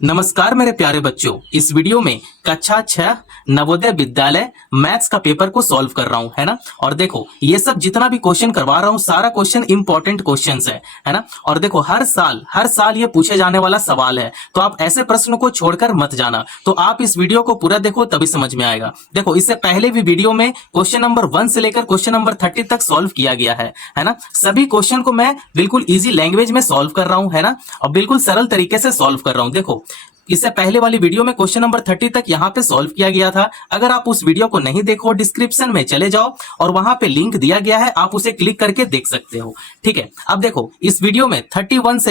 नमस्कार मेरे प्यारे बच्चों, इस वीडियो में कक्षा 6 नवोदय विद्यालय मैथ्स का पेपर को सॉल्व कर रहा हूं, है ना। और देखो ये सब जितना भी क्वेश्चन करवा रहा हूं सारा क्वेश्चन इंपॉर्टेंट क्वेश्चंस है ना। और देखो हर साल ये पूछे जाने वाला सवाल है, तो आप ऐसे प्रश्न को छोड़कर मत जाना। तो आप इस वीडियो को पूरा देखो तभी समझ में आएगा। देखो इससे पहले भी वीडियो में क्वेश्चन नंबर 1 से लेकर क्वेश्चन नंबर 30 तक सॉल्व किया गया है ना। सभी क्वेश्चन को मैं बिल्कुल ईजी लैंग्वेज में सॉल्व कर रहा हूं, है ना, और बिल्कुल सरल तरीके से सॉल्व कर रहा हूं। देखो इससे पहले वाली वीडियो में क्वेश्चन नंबर 30 तक यहाँ पे सॉल्व किया गया था। अगर आप उस वीडियो को नहीं देखो, डिस्क्रिप्शन में चले जाओ और वहां पे लिंक दिया गया है, आप उसे क्लिक करके देख सकते हो। ठीक है, अब देखो इस वीडियो में 31 से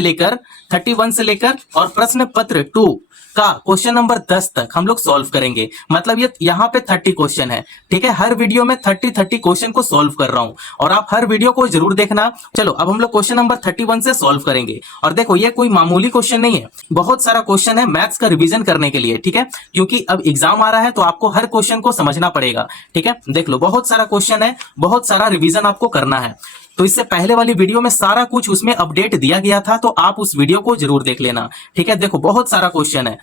लेकर और प्रश्न पत्र 2 का क्वेश्चन नंबर 10 तक हम लोग सॉल्व करेंगे। मतलब ये यहाँ पे 30 क्वेश्चन है। ठीक है, हर वीडियो में 30 क्वेश्चन को सॉल्व कर रहा हूं और आप हर वीडियो को जरूर देखना। चलो अब हम लोग क्वेश्चन नंबर 31 से सॉल्व करेंगे। और देखो ये कोई मामूली क्वेश्चन नहीं है, बहुत सारा क्वेश्चन है मैथ्स का रिवीजन करने के लिए। ठीक है, क्योंकि अब एग्जाम आ रहा है तो आपको हर क्वेश्चन को समझना पड़ेगा। ठीक है, देख लो बहुत सारा क्वेश्चन है, बहुत सारा रिवीजन आपको करना है। तो इससे पहले वाली वीडियो में सारा कुछ उसमें अपडेट दिया गया था, तो आप उस वीडियो को जरूर देख लेना। ठीक है, देखो बहुत सारा क्वेश्चन है,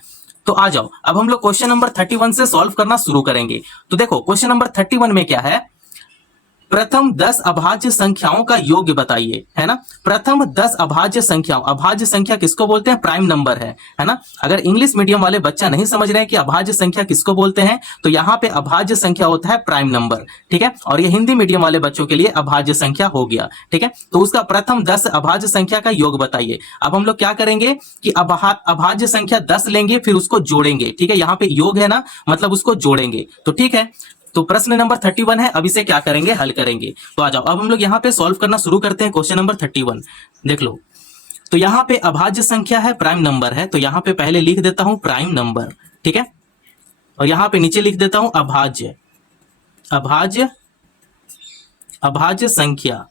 तो आ जाओ अब हम लोग क्वेश्चन नंबर 31 से सॉल्व करना शुरू करेंगे। तो देखो क्वेश्चन नंबर 31 में क्या है, प्रथम 10 अभाज्य संख्याओं का योग बताइए, है ना। प्रथम 10 अभाज्य संख्याओं, अभाज्य संख्या किसको बोलते हैं, प्राइम नंबर है ना। अगर इंग्लिश मीडियम वाले बच्चा नहीं समझ रहे हैं कि अभाज्य संख्या किसको बोलते हैं, तो यहाँ पे अभाज्य संख्या होता है प्राइम नंबर। ठीक है, और ये हिंदी मीडियम वाले बच्चों के लिए अभाज्य संख्या हो गया। ठीक है, तो उसका प्रथम 10 अभाज्य संख्या का योग बताइए। अब हम लोग क्या करेंगे कि अभाज्य संख्या 10 लेंगे, फिर उसको जोड़ेंगे। ठीक है, यहाँ पे योग है ना, मतलब उसको जोड़ेंगे। तो ठीक है, तो प्रश्न नंबर 31 है, अब इसे क्या करेंगे, हल करेंगे। तो आ जाओ अब हम लोग यहाँ पे सॉल्व करना शुरू करते हैं। क्वेश्चन नंबर 31 देख लो। तो यहाँ पे अभाज्य संख्या है, प्राइम नंबर है, तो यहाँ पे पहले लिख देता हूं प्राइम नंबर। ठीक है, और यहाँ पे नीचे लिख देता हूं अभाज्य अभाज्य अभाज्य संख्या।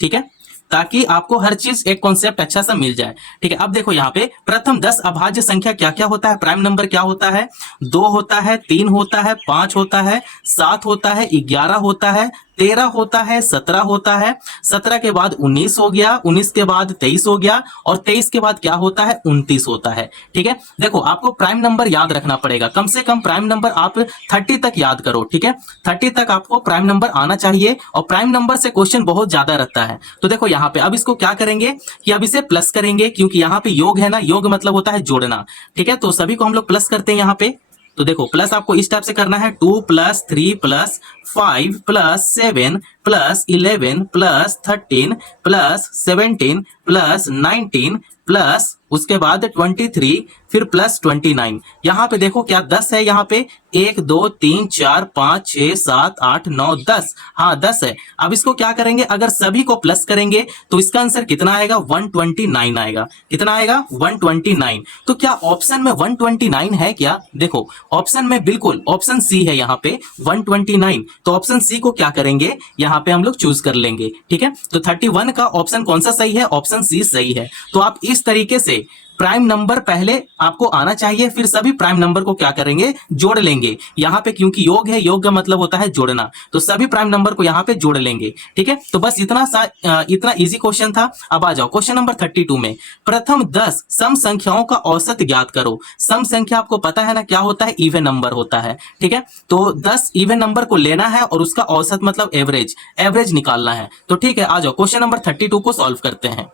ठीक है, ताकि आपको हर चीज एक कॉन्सेप्ट अच्छा सा मिल जाए। ठीक है, अब देखो यहाँ पे प्रथम 10 अभाज्य संख्या क्या क्या होता है, प्राइम नंबर क्या होता है, 2 होता है, 3 होता है, 5 होता है, 7 होता है, 11 होता है, 13 होता है, 17 होता है, 17 के बाद 19 हो गया, 19 के बाद 23 हो गया, और 23 के बाद क्या होता है, 29 होता है। ठीक है, देखो आपको प्राइम नंबर याद रखना पड़ेगा, कम से कम प्राइम नंबर आप 30 तक याद करो। ठीक है, 30 तक आपको प्राइम नंबर आना चाहिए, और प्राइम नंबर से क्वेश्चन बहुत ज्यादा रहता है। तो देखो यहाँ पे अब इसको क्या करेंगे कि अब इसे प्लस करेंगे, क्योंकि यहाँ पे योग है ना, योग मतलब होता है जोड़ना। ठीक है, तो सभी को हम लोग प्लस करते हैं यहाँ पे। तो देखो प्लस आपको इस टाइप से करना है, 2 + 3 + 5 + 7 + 11 + 13 + 17 + 19 प्लस उसके बाद 23, फिर प्लस 29। यहाँ पे देखो क्या 10 है, यहाँ पे 1 2 3 4 5 6 7 8 9 10, हाँ 10 है। अब इसको क्या करेंगे, अगर सभी को प्लस करेंगे तो इसका आंसर कितना आएगा, 129 आएगा। कितना आएगा, 129। तो क्या ऑप्शन में 129 है क्या, देखो ऑप्शन में बिल्कुल ऑप्शन सी है यहाँ पे 129। तो ऑप्शन सी को क्या करेंगे, यहाँ पे हम लोग चूज कर लेंगे। ठीक है, तो 31 का ऑप्शन कौन सा सही है, ऑप्शन सी सही है। तो आप इस तरीके से प्राइम नंबर पहले आपको आना चाहिए, फिर सभी प्राइम नंबर को क्या करेंगे, जोड़ लेंगे। यहाँ पे क्योंकि योग है, योग का मतलब होता है जोड़ना, तो सभी प्राइम नंबर को यहाँ पे जोड़ लेंगे। ठीक है, तो बस इतना इजी क्वेश्चन था। अब आ जाओ क्वेश्चन नंबर 32 में, प्रथम 10 सम संख्याओं का औसत ज्ञात करो। सम संख्या आपको पता है ना क्या होता है, इवन नंबर होता है। ठीक है, तो 10 इवन नंबर को लेना है और उसका औसत मतलब एवरेज निकालना है। तो ठीक है, आ जाओ क्वेश्चन नंबर 32 को सॉल्व करते हैं।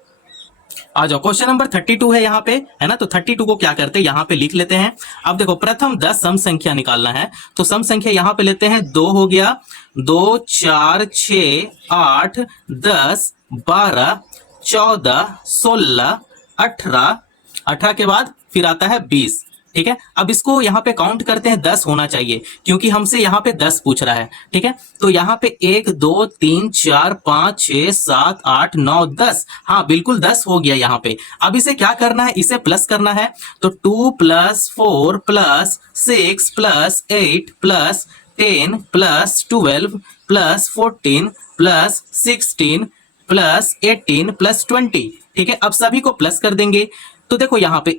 आ जाओ क्वेश्चन नंबर 32 है यहाँ पे, है ना। तो 32 को क्या करते हैं, यहाँ पे लिख लेते हैं। अब देखो प्रथम 10 सम संख्या निकालना है, तो सम संख्या यहाँ पे लेते हैं, 2 हो गया, 2 4 6 8 10 12 14 16 18, 18 के बाद फिर आता है 20। ठीक है, अब इसको यहाँ पे काउंट करते हैं, 10 होना चाहिए क्योंकि हमसे यहाँ पे 10 पूछ रहा है। ठीक है, तो यहाँ पे 1 2 3 4 5 6 7 8 9 10, हाँ बिल्कुल 10 हो गया यहाँ पे। अब इसे क्या करना है, इसे प्लस करना है। तो 2 + 4 + 6 + 8 + 10 + 12 + 14 + 16 + 18 + 20। ठीक है, अब सभी को प्लस कर देंगे। तो देखो यहाँ पे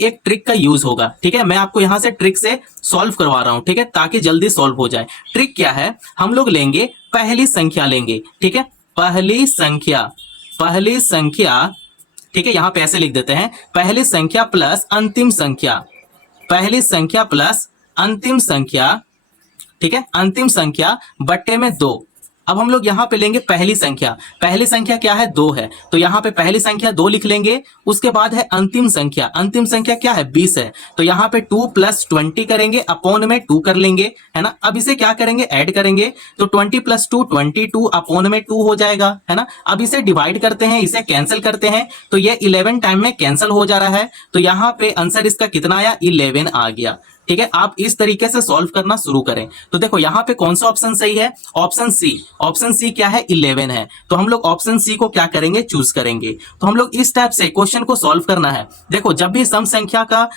एक ट्रिक का यूज होगा। ठीक है, मैं आपको यहाँ से ट्रिक से सॉल्व करवा रहा हूं, ठीक है, ताकि जल्दी सॉल्व हो जाए। ट्रिक क्या है, हम लोग लेंगे पहली संख्या लेंगे। ठीक है, पहली संख्या ठीक है, यहां पे ऐसे लिख देते हैं, पहली संख्या प्लस अंतिम संख्या, पहली संख्या प्लस अंतिम संख्या, ठीक है, अंतिम संख्या बट्टे में 2। अब हम लोग यहां पे लेंगे पहली संख्या, पहली संख्या क्या है 2 है, तो यहां पे पहली संख्या 2 लिख लेंगे। उसके बाद है अंतिम संख्या, अंतिम संख्या क्या है 20 है, तो यहां पे 2 + 20 करेंगे, अपॉन में 2 कर लेंगे, है ना। अब इसे क्या करेंगे, ऐड करेंगे, तो 20 + 2 22, अपॉन में 2 हो जाएगा, है ना। अब इसे डिवाइड करते हैं, इसे कैंसिल करते हैं, तो ये 11 टाइम में कैंसिल हो जा रहा है, तो यहां पे आंसर इसका कितना आया, 11 आ गया। ठीक है, आप इस तरीके से सॉल्व करना शुरू करें। तो देखो यहां पे कौन सा ऑप्शन सही है, ऑप्शन सी, ऑप्शन सी क्या है 11 है, तो हम लोग ऑप्शन सी को क्या करेंगे, चूज करेंगे। तो हम लोग इस टाइप से क्वेश्चन को सॉल्व करना है। देखो जब भी सम संख्या का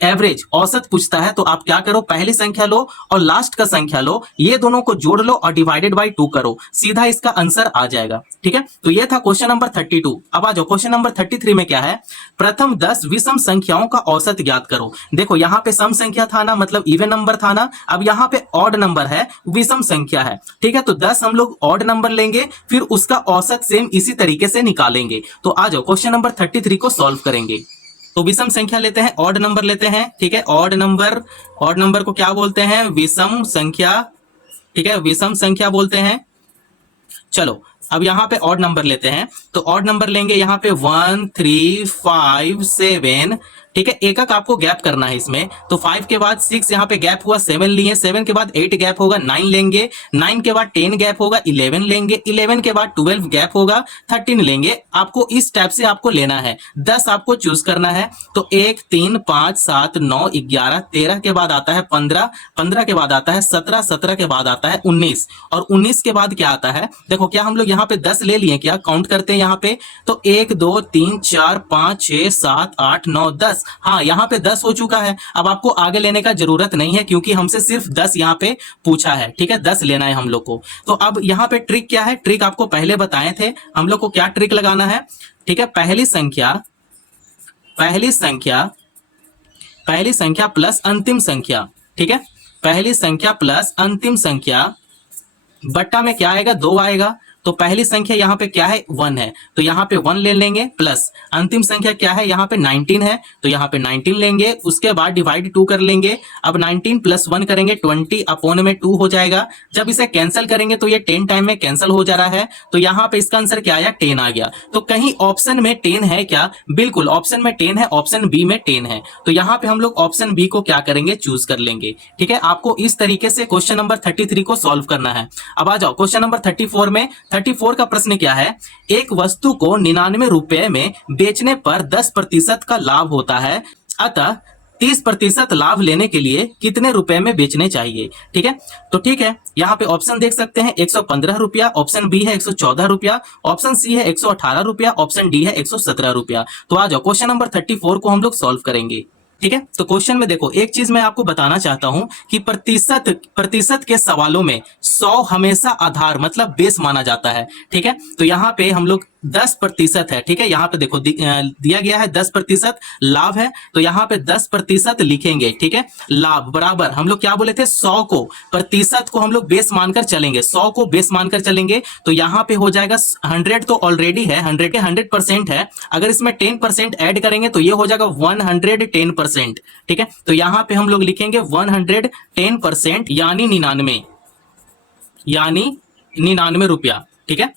एवरेज औसत पूछता है तो आप क्या करो, पहली संख्या लो और लास्ट का संख्या लो, ये दोनों को जोड़ लो और डिवाइडेड बाय 2 करो, सीधा इसका आंसर आ जाएगा। ठीक है, तो ये था क्वेश्चन नंबर 32। अब आ जाओ क्वेश्चन नंबर 33 में क्या है, प्रथम 10 विषम संख्याओं का औसत ज्ञात करो। देखो यहां पे सम संख्या था ना, मतलब इवन नंबर था ना, अब यहां पे ऑड नंबर है, विषम संख्या है। ठीक है, तो 10 हम लोग ऑड नंबर लेंगे, फिर उसका औसत सेम इसी तरीके से निकालेंगे। तो आ जाओ क्वेश्चन नंबर 33 को सॉल्व करेंगे। तो विषम संख्या लेते हैं, ऑड नंबर लेते हैं। ठीक है, ऑड नंबर को क्या बोलते हैं, विषम संख्या। ठीक है, विषम संख्या बोलते हैं। चलो अब यहां पे ऑड नंबर लेते हैं, तो ऑड नंबर लेंगे यहां पे 1 3 5 7। ठीक है, एक एक आपको गैप करना है इसमें, तो 5 के बाद 6 यहाँ पे गैप हुआ, 7 लिए, 7 के बाद 8 गैप होगा, 9 लेंगे, 9 के बाद 10 गैप होगा, 11 लेंगे, 11 के बाद 12 गैप होगा, 13 लेंगे। आपको इस टाइप से आपको लेना है, 10 आपको चूज करना है। तो 1 3 5 7 9 11, 13 के बाद आता है 15, 15 के बाद आता है 17, 17 के बाद आता है 19, और 19 के बाद क्या आता है, देखो क्या हम लोग यहाँ पे 10 ले लिए, क्या काउंट करते हैं यहाँ पे, तो 1 2 3 4 5 6 7 8 9 10। हाँ, यहाँ पे 10 हो चुका है। अब आपको आगे लेने का जरूरत नहीं है, क्योंकि हमसे सिर्फ 10 यहाँ पे पूछा है। ठीक है, 10 लेना है हम लोग को। तो अब यहाँ पे ट्रिक क्या है, ट्रिक आपको पहले बताए थे, हम लोग को क्या ट्रिक लगाना है। ठीक है, पहली संख्या प्लस अंतिम संख्या। ठीक है, पहली संख्या प्लस अंतिम संख्या बट्टा में क्या आएगा, 2 आएगा। तो पहली संख्या यहाँ पे क्या है 1 है, तो यहाँ पे 1 ले लेंगे, प्लस अंतिम संख्या क्या है यहाँ पे 19 है, तो यहाँ पे 19 लेंगे। उसके बाद डिवाइड 2 कर लेंगे। अब 19 + 1 करेंगे, 20 अपॉन में 2 हो जाएगा। जब इसे कैंसिल करेंगे तो ये 10 टाइम में कैंसिल हो जा रहा है, तो यहाँ पे इसका आंसर क्या आया, 10 आ गया। तो कहीं ऑप्शन में 10 है क्या, बिल्कुल ऑप्शन में 10 है, ऑप्शन बी में 10 है। तो यहाँ पे हम लोग ऑप्शन बी को क्या करेंगे, चूज कर लेंगे। ठीक है, आपको इस तरीके से क्वेश्चन नंबर 33 को सॉल्व करना है। अब आ जाओ क्वेश्चन नंबर 34 में। 34 का प्रश्न क्या है, एक वस्तु को 99 रुपए में बेचने पर 10% का लाभ होता है, अतः 30% लाभ लेने के लिए कितने रुपए में बेचने चाहिए। ठीक है, तो ठीक है, यहाँ पे ऑप्शन देख सकते हैं 115 रुपया, ऑप्शन बी है 114 रुपया, ऑप्शन सी है 118 रुपया, ऑप्शन डी है 117 रुपया। तो आ जाओ क्वेश्चन नंबर 34 को हम लोग सॉल्व करेंगे। ठीक है, तो क्वेश्चन में देखो एक चीज मैं आपको बताना चाहता हूं कि प्रतिशत के सवालों में 100 हमेशा आधार मतलब बेस माना जाता है। ठीक है, तो यहाँ पे हम लोग 10% है। ठीक है, यहाँ पे देखो दिया गया है 10% लाभ है, तो यहाँ पे 10% लिखेंगे। ठीक है, लाभ बराबर हम लोग क्या बोले थे, 100 को प्रतिशत को हम लोग बेस मानकर चलेंगे, 100 को बेस मानकर चलेंगे, तो यहाँ पे हो जाएगा 100 तो ऑलरेडी है, 100% है, अगर इसमें 10% ऐड करेंगे तो ये हो जाएगा 110%। ठीक है, तो यहाँ पे हम लोग लिखेंगे 110% यानी 99 रुपया। ठीक है,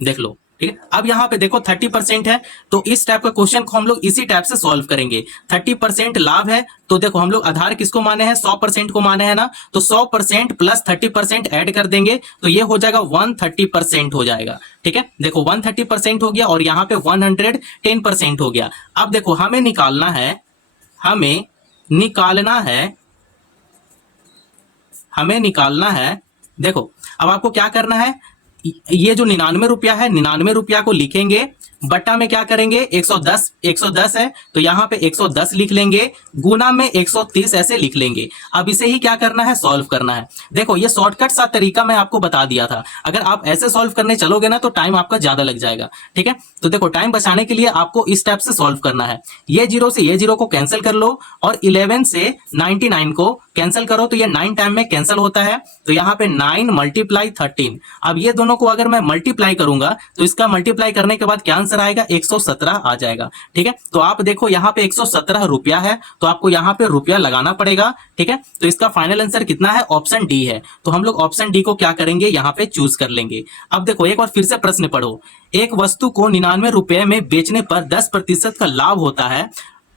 देख लो। ठीक है, अब यहाँ पे देखो 30% है, तो इस टाइप का क्वेश्चन को हम लोग इसी टाइप से सॉल्व करेंगे। 30% लाभ है, तो देखो हम लोग आधार किसको माने हैं, 100% को माने हैं ना, तो 100% प्लस 30% ऐड कर देंगे, तो ये हो जाएगा 130% हो जाएगा। ठीक है, देखो 130% हो गया, और यहाँ पे 110% हो गया। अब देखो हमें निकालना है, देखो अब आपको क्या करना है, ये जो 99 रुपया है, 99 रुपया को लिखेंगे, बट्टा में क्या करेंगे 110 है, तो यहाँ पे 110 लिख लेंगे, गुना में 130 ऐसे लिख लेंगे। अब इसे ही क्या करना है, सॉल्व करना है। देखो ये शॉर्टकट सा तरीका मैं आपको बता दिया था, अगर आप ऐसे सॉल्व करने चलोगे ना तो टाइम आपका ज्यादा लग जाएगा। ठीक है, तो देखो टाइम बचाने के लिए आपको इस टाइप से सॉल्व करना है। ये 0 से ये 0 को कैंसिल कर लो, और 11 से 99 को कैंसिल करो, तो ये 9 टाइम में कैंसिल होता है, तो यहाँ पे 9 × 13। अब ये दोनों को अगर मैं मल्टीप्लाई करूंगा तो इसका मल्टीप्लाई करने के बाद क्या आंसर आएगा 117 आ जाएगा। ठीक है, तो आप देखो यहाँ पे 117 रुपया है, तो आपको यहाँ पे रुपया लगाना पड़ेगा। ठीक है, तो इसका फाइनल आंसर कितना है, ऑप्शन डी है। तो हम लोग ऑप्शन डी को क्या करेंगे, यहाँ पे चूज कर लेंगे। अब देखो एक बार फिर से प्रश्न पढ़ो। एक वस्तु को 99 रुपए में बेचने पर 10% का लाभ होता है,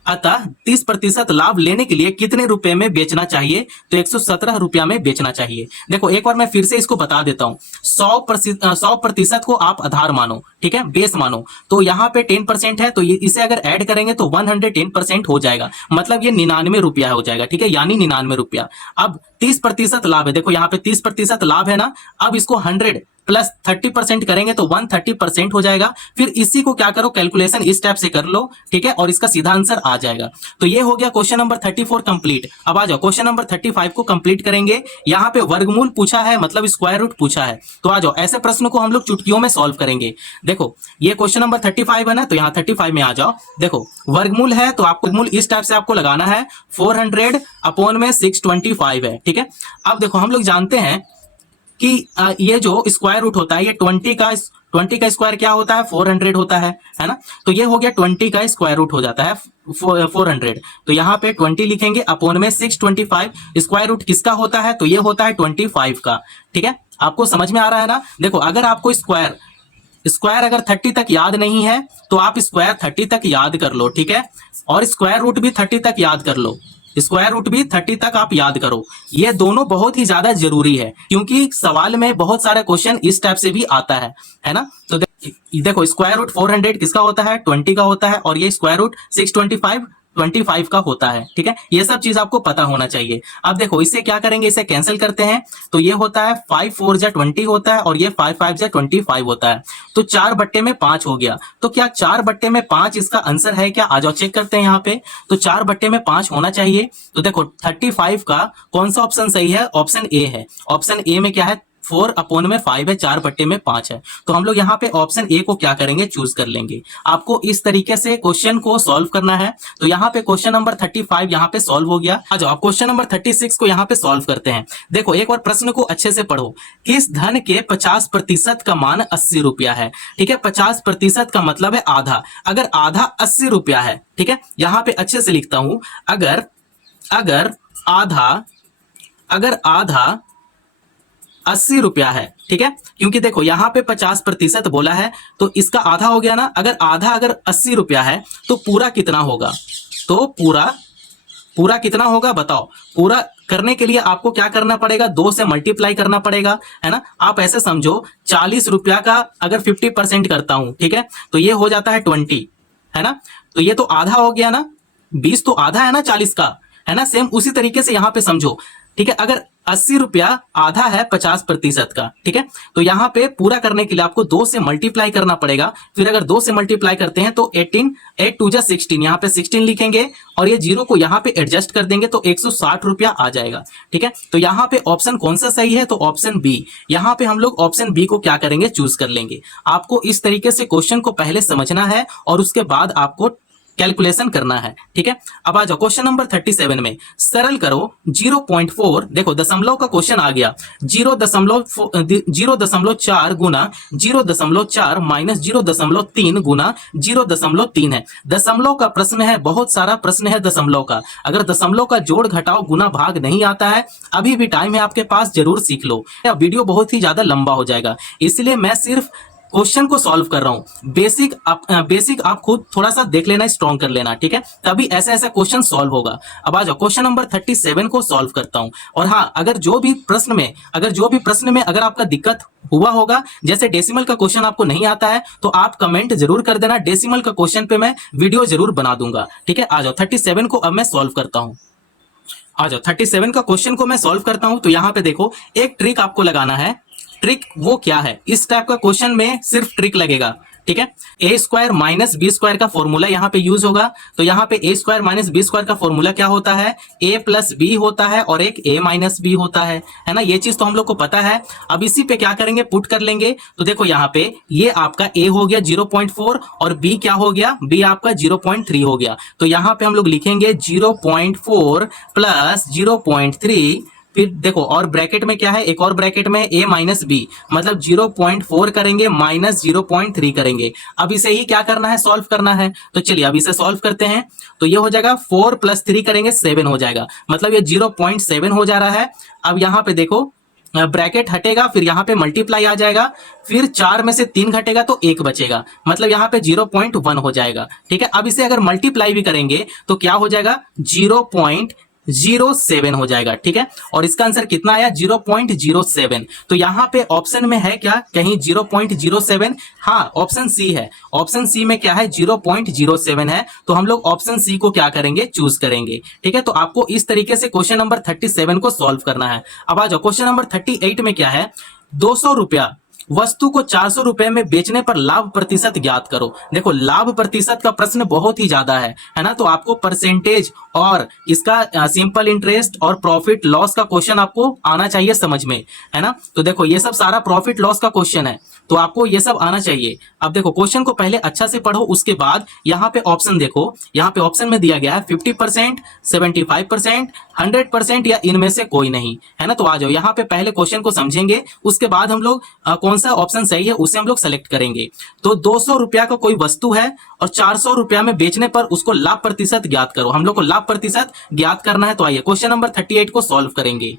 अतः 30% लाभ लेने के लिए कितने रुपए में बेचना चाहिए? तो 117 रुपया में बेचना चाहिए। देखो एक बार मैं फिर से इसको बता देता हूं। 100% को आप आधार मानो, ठीक है, बेस मानो। तो यहाँ पे 10% है, तो इसे अगर ऐड करेंगे तो 110% हो जाएगा, मतलब ये 99 रुपया हो जाएगा। ठीक है, यानी 99 रुपया। अब 30% लाभ है, देखो यहाँ पे 30% लाभ है ना। अब इसको 100 प्लस 30% करेंगे तो 130% हो जाएगा। फिर इसी को क्या करो, कैलकुलेशन इस टाइप से कर लो। ठीक है, और इसका सीधा आंसर आ जाएगा। तो ये हो गया क्वेश्चन नंबर 34 कंप्लीट। अब आ जाओ क्वेश्चन नंबर 35 को कंप्लीट करेंगे। यहाँ पे वर्गमूल पूछा है, मतलब स्क्वायर रूट पूछा है। तो आ जाओ, ऐसे प्रश्न को हम लोग चुटकियों में सॉल्व करेंगे। देखो ये क्वेश्चन नंबर 35 है ना, तो यहाँ 35 में आ जाओ। देखो वर्गमूल है, तो आपको वर्गमूल इस टाइप से आपको लगाना है। 400 अपॉन में 625 है। ठीक है, अब देखो हम लोग जानते हैं कि ये जो स्क्वायर रूट होता है, ये 20 का स्क्वायर क्या होता है, 400 होता है ना। तो ये हो गया 20 का स्क्वायर रूट हो जाता है 400। तो यहाँ पे 20 लिखेंगे अपॉन में 625। स्क्वायर रूट किसका होता है, तो ये होता है 25 का। ठीक है, आपको समझ में आ रहा है ना। देखो अगर आपको स्क्वायर अगर 30 तक याद नहीं है तो आप स्क्वायर 30 तक याद कर लो। ठीक है, और स्क्वायर रूट भी 30 तक याद कर लो। स्क्वायर रूट भी 30 तक आप याद करो। ये दोनों बहुत ही ज्यादा जरूरी है, क्योंकि सवाल में बहुत सारे क्वेश्चन इस टाइप से भी आता है ना। तो देखो स्क्वायर रूट 400 किसका होता है, 20 का होता है, और ये स्क्वायर रूट 625 का होता है। ठीक है, ये सब चीज आपको पता होना चाहिए। अब देखो इससे क्या करेंगे, इसे कैंसिल करते हैं। तो ये होता है 5 4 जा 20 होता है, और ये 5 5 जा 25 होता है। तो 4 बट्टे में 5 हो गया। तो क्या 4 बट्टे में 5 इसका आंसर है क्या? आ जाओ चेक करते हैं यहाँ पे। तो 4 बट्टे में 5 होना चाहिए। तो देखो 35 का कौन सा ऑप्शन सही है, ऑप्शन ए है। ऑप्शन ए में क्या है, 4 अपॉन में 5 है, 4 बट्टे में 5 है। तो हम लोग यहाँ पे ऑप्शन ए को क्या करेंगे, चूज कर लेंगे। आपको इस तरीके से क्वेश्चन को सॉल्व करना है। तो यहाँ पे क्वेश्चन नंबर 35 यहाँ पे सॉल्व हो गया। आ जाओ आप क्वेश्चन नंबर 36 को यहाँ पे सॉल्व करते हैं। देखो एक बार प्रश्न को अच्छे से पढ़ो। किस धन के 50% का मान 80 रुपया है? ठीक है, 50% का मतलब है आधा। अगर आधा 80 रुपया है, ठीक है, यहाँ पे अच्छे से लिखता हूं, अगर आधा 80 रुपया है। ठीक है, क्योंकि देखो यहाँ पे 50% बोला है, तो इसका आधा हो गया ना। अगर 80 रुपया है तो पूरा कितना होगा? तो पूरा कितना होगा बताओ। पूरा करने के लिए आपको क्या करना पड़ेगा, 2 से मल्टीप्लाई करना पड़ेगा, है ना। आप ऐसे समझो 40 रुपया का अगर 50% करता हूं, ठीक है, तो ये हो जाता है 20, है ना। तो ये तो आधा हो गया ना, 20 तो आधा है ना 40 का, है ना। सेम उसी तरीके से यहाँ पे समझो। ठीक है, अगर 80 रुपया आधा है 50% का, ठीक है, तो यहाँ पे पूरा करने के लिए आपको 2 से मल्टीप्लाई करना पड़ेगा। फिर अगर 2 से मल्टीप्लाई करते हैं तो 18, 8 2 जा 16, यहाँ पे 16 लिखेंगे, और ये 0 को यहाँ पे एडजस्ट कर देंगे तो 160 रुपया आ जाएगा। ठीक है, तो यहाँ पे ऑप्शन कौन सा सही है, तो ऑप्शन बी। यहाँ पे हम लोग ऑप्शन बी को क्या करेंगे, चूज कर लेंगे। आपको इस तरीके से क्वेश्चन को पहले समझना है और उसके बाद आपको कैलकुलेशन करना है। ठीक है, अब आ जाओ क्वेश्चन नंबर 37 में। सरल करो 0.4, देखो दशमलव का क्वेश्चन आ गया। 0.4 गुना 0.4 माइनस 0.3 गुना 0.3 है। दशमलव का प्रश्न है, बहुत सारा प्रश्न है दशमलव का। अगर दशमलव का जोड़ घटाव गुना भाग नहीं आता है, अभी भी टाइम है आपके पास, जरूर सीख लो। वीडियो बहुत ही ज्यादा लंबा हो जाएगा, इसलिए मैं सिर्फ क्वेश्चन को सॉल्व कर रहा हूं। बेसिक आप खुद थोड़ा सा देख लेना, स्ट्रॉन्ग कर लेना, ठीक है, तभी ऐसा क्वेश्चन सॉल्व होगा। अब आ जाओ क्वेश्चन नंबर 37 को सॉल्व करता हूं। और हाँ, अगर जो भी प्रश्न में अगर आपका दिक्कत हुआ होगा, जैसे डेसिमल का क्वेश्चन आपको नहीं आता है, तो आप कमेंट जरूर कर देना। डेसिमल का क्वेश्चन पे मैं वीडियो जरूर बना दूंगा। ठीक है, आ जाओ 37 को अब मैं सॉल्व करता हूं। आ जाओ 37 का क्वेश्चन को मैं सॉल्व करता हूं। तो यहाँ पे देखो एक ट्रिक आपको लगाना है। ट्रिक वो क्या है, इस टाइप का क्वेश्चन में सिर्फ ट्रिक लगेगा। ठीक है, ए स्क्वायर माइनस बी स्क्वायर का फॉर्मूला यहाँ पे यूज होगा। तो यहाँ पे ए स्क्वायर माइनस बी स्क्वायर का फॉर्मूला क्या होता है, ए प्लस बी होता है और एक ए माइनस बी होता है ना। ये चीज तो हम लोग को पता है। अब इसी पे क्या करेंगे, पुट कर लेंगे। तो देखो यहाँ पे ये आपका ए हो गया 0.4 और बी क्या हो गया, बी आपका 0.3 हो गया। तो यहाँ पे हम लोग लिखेंगे 0.4 प्लस 0.3 फिर देखो और ब्रैकेट में क्या है, एक और ब्रैकेट में a माइनस बी, मतलब 0.4 करेंगे माइनस 0.3 करेंगे। अब इसे ही क्या करना है, सॉल्व करना है। तो चलिए अब इसे सॉल्व करते हैं। तो ये हो जाएगा 4 + 3 करेंगे 7 हो जाएगा, मतलब ये 0.7 हो जा रहा है। अब यहाँ पे देखो ब्रैकेट हटेगा, फिर यहाँ पे मल्टीप्लाई आ जाएगा, फिर 4 में से 3 घटेगा तो 1 बचेगा, मतलब यहाँ पे 0.1 हो जाएगा। ठीक है, अब इसे अगर मल्टीप्लाई भी करेंगे तो क्या हो जाएगा, 0.07 हो जाएगा। ठीक है, और इसका आंसर कितना आया, 0.07। तो यहाँ पे ऑप्शन में है क्या कहीं 0.07? हाँ, ऑप्शन सी है। ऑप्शन सी में क्या है, 0.07 है। तो हम लोग ऑप्शन सी को क्या करेंगे, चूज करेंगे। ठीक है, तो आपको इस तरीके से क्वेश्चन नंबर 37 को सॉल्व करना है। अब आ जाओ क्वेश्चन नंबर 38 में क्या है, 200 रुपया वस्तु को 400 रुपए में बेचने पर लाभ प्रतिशत ज्ञात करो। देखो लाभ प्रतिशत का प्रश्न बहुत ही ज्यादा है ना, तो आपको परसेंटेज और इसका सिंपल इंटरेस्ट और प्रॉफिट लॉस का क्वेश्चन आपको आना चाहिए समझ में, है ना। तो देखो ये सब सारा प्रॉफिट लॉस का क्वेश्चन है, तो आपको ये सब आना चाहिए। अब देखो क्वेश्चन को पहले अच्छा से पढ़ो, उसके बाद यहाँ पे ऑप्शन देखो, यहाँ पे ऑप्शन में दिया गया है 50%, 75%, 100% या इनमें से कोई नहीं, है ना। तो आ जाओ यहाँ पे पहले क्वेश्चन को समझेंगे, उसके बाद हम लोग कौन सा ऑप्शन सही है उसे हम लोग सेलेक्ट करेंगे। तो 200 रुपया का कोई वस्तु है और 400 रुपया में बेचने पर उसको लाभ प्रतिशत ज्ञात करो। हम लोग को लाभ प्रतिशत ज्ञात करना है। तो आइए क्वेश्चन नंबर 38 को सॉल्व करेंगे।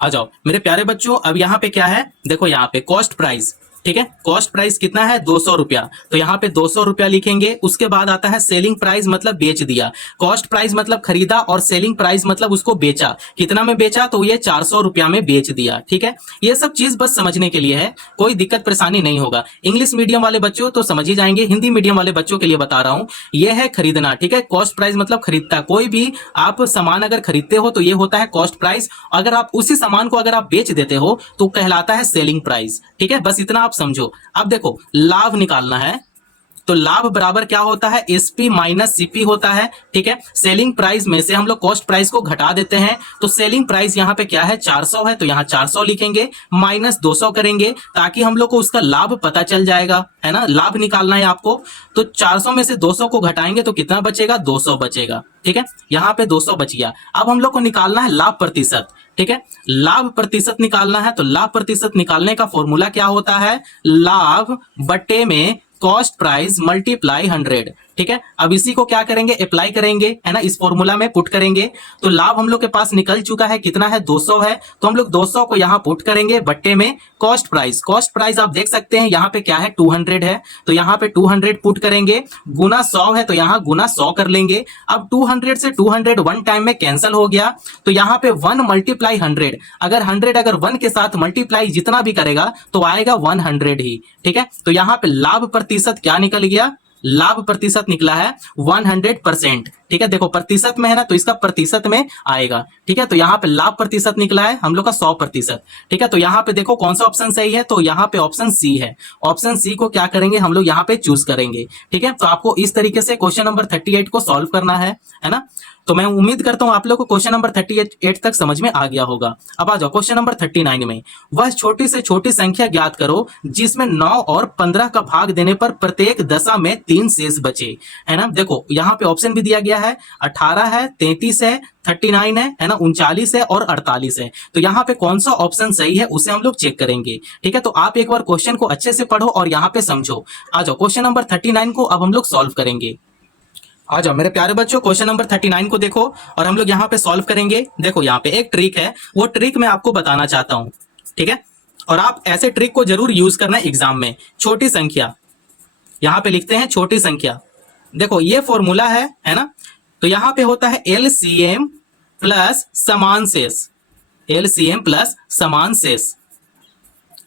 आ जाओ मेरे प्यारे बच्चों, अब यहाँ पे क्या है, देखो यहाँ पे कॉस्ट प्राइस। ठीक है, कॉस्ट प्राइस कितना है, 200 रुपया। तो यहाँ पे 200 रुपया लिखेंगे। उसके बाद आता है सेलिंग प्राइस, मतलब बेच दिया। कॉस्ट प्राइस मतलब खरीदा और सेलिंग प्राइस मतलब उसको बेचा। कितना में बेचा, तो ये 400 रुपया में बेच दिया। ठीक है, ये सब चीज बस समझने के लिए है, कोई दिक्कत परेशानी नहीं होगा। इंग्लिश मीडियम वाले बच्चों तो समझ ही जाएंगे, हिंदी मीडियम वाले बच्चों के लिए बता रहा हूं। ये है खरीदना। ठीक है, कॉस्ट प्राइस मतलब खरीदता। कोई भी आप सामान अगर खरीदते हो तो ये होता है कॉस्ट प्राइस। अगर आप उसी सामान को अगर आप बेच देते हो तो कहलाता है सेलिंग प्राइस। ठीक है, बस इतना आप समझो। अब देखो लाभ निकालना है, तो लाभ बराबर क्या होता है, एसपी माइनस सीपी होता है। ठीक है, सेलिंग प्राइस में से हम लोग कॉस्ट प्राइस को घटा देते हैं। तो सेलिंग प्राइस यहाँ पे क्या है, 400 है, तो यहाँ 400 लिखेंगे, माइनस 200 करेंगे, ताकि हम लोग को उसका लाभ पता चल जाएगा, है ना। लाभ निकालना है आपको, तो 400 में से 200 को घटाएंगे तो कितना बचेगा, 200 बचेगा। ठीक है, यहाँ पे 200 बच गया। अब हम लोग को निकालना है लाभ प्रतिशत। ठीक है, लाभ प्रतिशत निकालना है, तो लाभ प्रतिशत निकालने का फॉर्मूला क्या होता है, लाभ बट्टे में कॉस्ट प्राइस मल्टीप्लाई 100। ठीक है, अब इसी को क्या करेंगे, अप्लाई करेंगे, है ना, इस फॉर्मूला में पुट करेंगे। तो लाभ हम लोग के पास निकल चुका है, कितना है, 200 है। तो हम लोग 200 को यहाँ पुट करेंगे बट्टे में कॉस्ट प्राइस। कॉस्ट प्राइस आप देख सकते हैं यहाँ पे क्या है, 200 है, तो यहाँ पे 200 पुट करेंगे, गुना 100 है तो यहाँ गुना 100 कर लेंगे। अब 200 से 200 वन टाइम में कैंसिल हो गया, तो यहाँ पे 1 मल्टीप्लाई 100, अगर 100 अगर 1 के साथ मल्टीप्लाई जितना भी करेगा तो आएगा 100 ही। ठीक है, तो यहाँ पे लाभ प्रतिशत क्या निकल गया, लाभ प्रतिशत निकला है 100%। ठीक है, देखो प्रतिशत में है ना, तो इसका प्रतिशत में आएगा। ठीक है, तो यहाँ पे लाभ प्रतिशत निकला है हम लोग का 100%। ठीक है, तो यहाँ पे देखो कौन सा ऑप्शन सही है, तो यहाँ पे ऑप्शन सी है। ऑप्शन सी को क्या करेंगे, हम लोग यहाँ पे चूज करेंगे। ठीक है, तो आपको इस तरीके से क्वेश्चन नंबर 38 को सॉल्व करना है ना। तो मैं उम्मीद करता हूं आप लोग को क्वेश्चन नंबर 38 तक समझ में आ गया होगा। अब आ जाओ क्वेश्चन नंबर 39 में, वह छोटी से छोटी संख्या ज्ञात करो जिसमें 9 और 15 का भाग देने पर प्रत्येक दशा में 3 शेष बचे, है ना। देखो यहाँ पे ऑप्शन भी दिया गया है, 18 है, 33 है, 39 है ना, 39 है और 48 है। तो यहाँ पे कौन सा ऑप्शन सही है उसे हम लोग चेक करेंगे। ठीक है, तो आप एक बार क्वेश्चन को अच्छे से पढ़ो और यहाँ पे समझो। आ जाओ क्वेश्चन नंबर 39 को अब हम लोग सॉल्व करेंगे। आ जाओ मेरे प्यारे बच्चों, क्वेश्चन नंबर 39 को देखो और हम लोग यहाँ पे सॉल्व करेंगे। देखो यहाँ पे एक ट्रिक है, वो ट्रिक मैं आपको बताना चाहता हूँ। ठीक है, और आप ऐसे ट्रिक को जरूर यूज करना एग्जाम में। छोटी संख्या, यहाँ पे लिखते हैं छोटी संख्या। देखो ये फॉर्मूला है ना, तो यहाँ पे होता है एलसीएम प्लस समान शेष, एलसीएम प्लस समान शेष।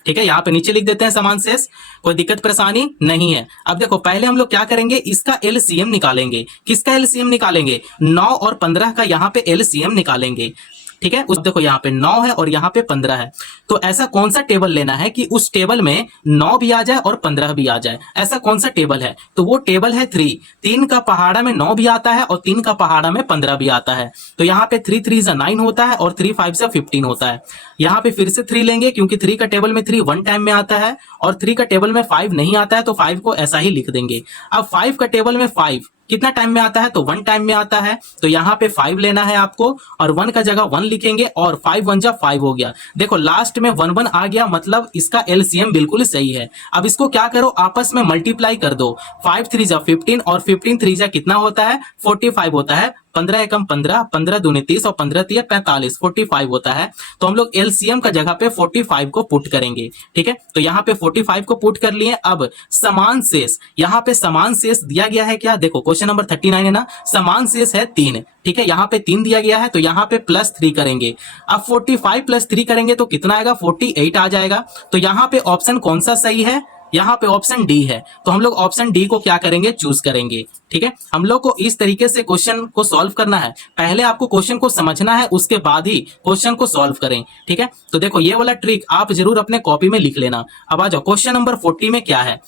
ठीक है, यहाँ पे नीचे लिख देते हैं समान शेष, कोई दिक्कत परेशानी नहीं है। अब देखो पहले हम लोग क्या करेंगे, इसका एलसीएम निकालेंगे। किसका एलसीएम निकालेंगे, 9 और 15 का यहाँ पे एलसीएम निकालेंगे। ठीक है, उस देखो यहाँ पे 9 है और यहाँ पे 15 है, तो ऐसा कौन सा टेबल लेना है कि उस टेबल में 9 भी आ जाए और 15 भी आ जाए, ऐसा कौन सा टेबल है, तो वो टेबल है 3। 3 का पहाड़ा में 9 भी आता है और 3 का पहाड़ा में 15 भी आता है। तो यहाँ पे 3 3 9 होता है और 3 5 15 होता है। यहाँ पे फिर से 3 लेंगे क्योंकि 3 का टेबल में 3 वन टाइम में आता है और 3 का टेबल में 5 नहीं आता है, तो 5 को ऐसा ही लिख देंगे। अब 5 का टेबल में 5 कितना टाइम में आता है, तो 1 टाइम में आता है। तो यहाँ पे 5 लेना है आपको और 1 का जगह 1 लिखेंगे और 5 1 जा 5 हो गया। देखो लास्ट में 1 1 आ गया, मतलब इसका एलसीएम बिल्कुल सही है। अब इसको क्या करो, आपस में मल्टीप्लाई कर दो। 5 3 जा 15 और 15 3 जा कितना होता है, 45 होता है। 15 एकम 15, 15 दूनी 30 और 15 तिया 45, 45 होता है। तो हम लोग एलसीएम का जगह पे 45 को पुट करेंगे। ठीक है, तो यहाँ पे 45 को पुट कर लिए। अब समान शेष, यहाँ पे समान शेष दिया गया है क्या, देखो क्वेश्चन नंबर 39 है ना, समान शेष है 3। ठीक है, यहाँ पे 3 दिया गया है, तो यहाँ पे +3 करेंगे। अब 45 + 3 करेंगे तो कितना आएगा, 48 आ जाएगा। तो यहाँ पे ऑप्शन कौन सा सही है, यहाँ पे ऑप्शन डी है। तो हम लोग ऑप्शन डी को क्या करेंगे, चूज करेंगे। ठीक है, हम लोग को इस तरीके से क्वेश्चन को सॉल्व करना है। पहले आपको क्वेश्चन को समझना है, उसके बाद ही क्वेश्चन को सॉल्व करें। ठीक है, तो देखो ये वाला ट्रिक आप जरूर अपने कॉपी में लिख लेना। अब आ जाओ क्वेश्चन नंबर 40 में क्या है।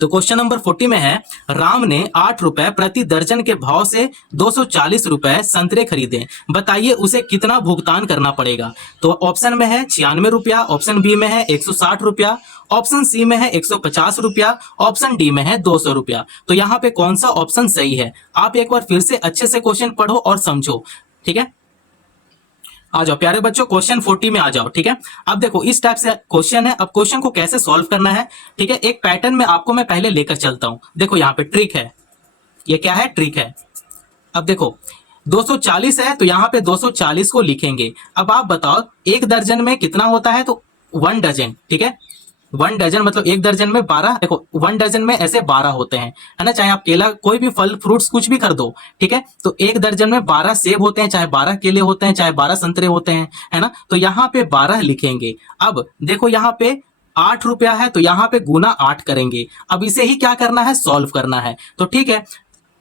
तो क्वेश्चन नंबर 40 में है, राम ने 8 रुपए प्रति दर्जन के भाव से 240 रुपए संतरे खरीदे, बताइए उसे कितना भुगतान करना पड़ेगा। तो ऑप्शन में है 96 रुपया, ऑप्शन बी में है 160 रुपया, ऑप्शन सी में है 150 रुपया, ऑप्शन डी में है 200 रुपया। तो यहाँ पे कौन सा ऑप्शन सही है, आप एक बार फिर से अच्छे से क्वेश्चन पढ़ो और समझो। ठीक है, आ जाओ प्यारे बच्चों क्वेश्चन 40 में आ जाओ। ठीक है, अब देखो इस टाइप से क्वेश्चन है। अब क्वेश्चन को कैसे सॉल्व करना है, ठीक है, एक पैटर्न में आपको मैं पहले लेकर चलता हूं। देखो यहाँ पे ट्रिक है, ये क्या है, ट्रिक है। अब देखो 240 है, तो यहाँ पे 240 को लिखेंगे। अब आप बताओ एक दर्जन में कितना होता है, तो 1 डजन। ठीक है, 1 डजन मतलब एक दर्जन में 12। देखो 1 डजन में ऐसे 12 होते हैं, है ना, चाहे आप केला कोई भी फल फ्रूट्स कुछ भी कर दो। ठीक है, तो एक दर्जन में 12 सेब होते हैं, चाहे 12 केले होते हैं, चाहे 12 संतरे होते हैं, है ना। तो यहाँ पे 12 लिखेंगे। अब देखो यहाँ पे 8 रुपया है, तो यहाँ पे गुना 8 करेंगे। अब इसे ही क्या करना है, सॉल्व करना है। तो ठीक है,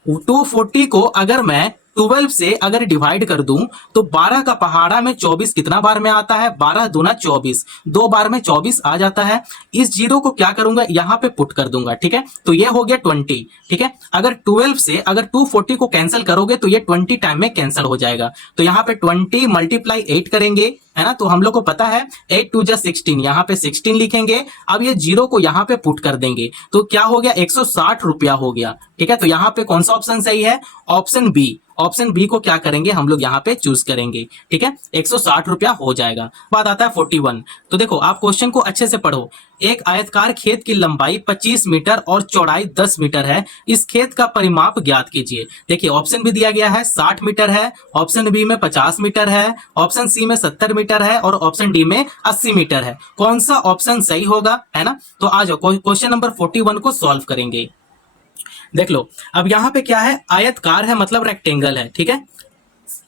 240 को अगर मैं 12 से अगर डिवाइड कर दूं तो 12 का पहाड़ा में 24 कितना बार में आता है, 12 दूना 24, 2 बार में 24 आ जाता है। इस जीरो को क्या करूंगा, यहाँ पे पुट कर दूंगा। ठीक है, तो ये हो गया 20। ठीक है, अगर 12 से अगर 240 को कैंसिल करोगे तो ये 20 टाइम में कैंसिल हो जाएगा। तो यहाँ पे 20 × 8 करेंगे, है ना। तो हम लोग को पता है 8 2 जा 16, यहाँ पे 16 लिखेंगे। अब ये जीरो को यहाँ पे पुट कर देंगे, तो क्या हो गया, 160 रुपया हो गया। ठीक है, तो यहाँ पे कौन सा ऑप्शन सही है, ऑप्शन बी। ऑप्शन बी को क्या करेंगे, हम लोग यहाँ पे चूज करेंगे। ठीक है, 160 रुपया हो जाएगा। बाद आता है 41। तो देखो आप क्वेश्चन को अच्छे से पढ़ो। एक आयतकार खेत की लंबाई 25 मीटर और चौड़ाई 10 मीटर है, इस खेत का परिमाप ज्ञात कीजिए। देखिए ऑप्शन भी दिया गया है 60 मीटर है, ऑप्शन बी में 50 मीटर है, ऑप्शन सी में 70 मीटर है और ऑप्शन डी में 80 मीटर है। कौन सा ऑप्शन सही होगा, है ना। तो आ जाओ क्वेश्चन नंबर 41 को सॉल्व करेंगे। देख लो अब यहाँ पे क्या है, आयतकार है मतलब रेक्टेंगल है। ठीक है,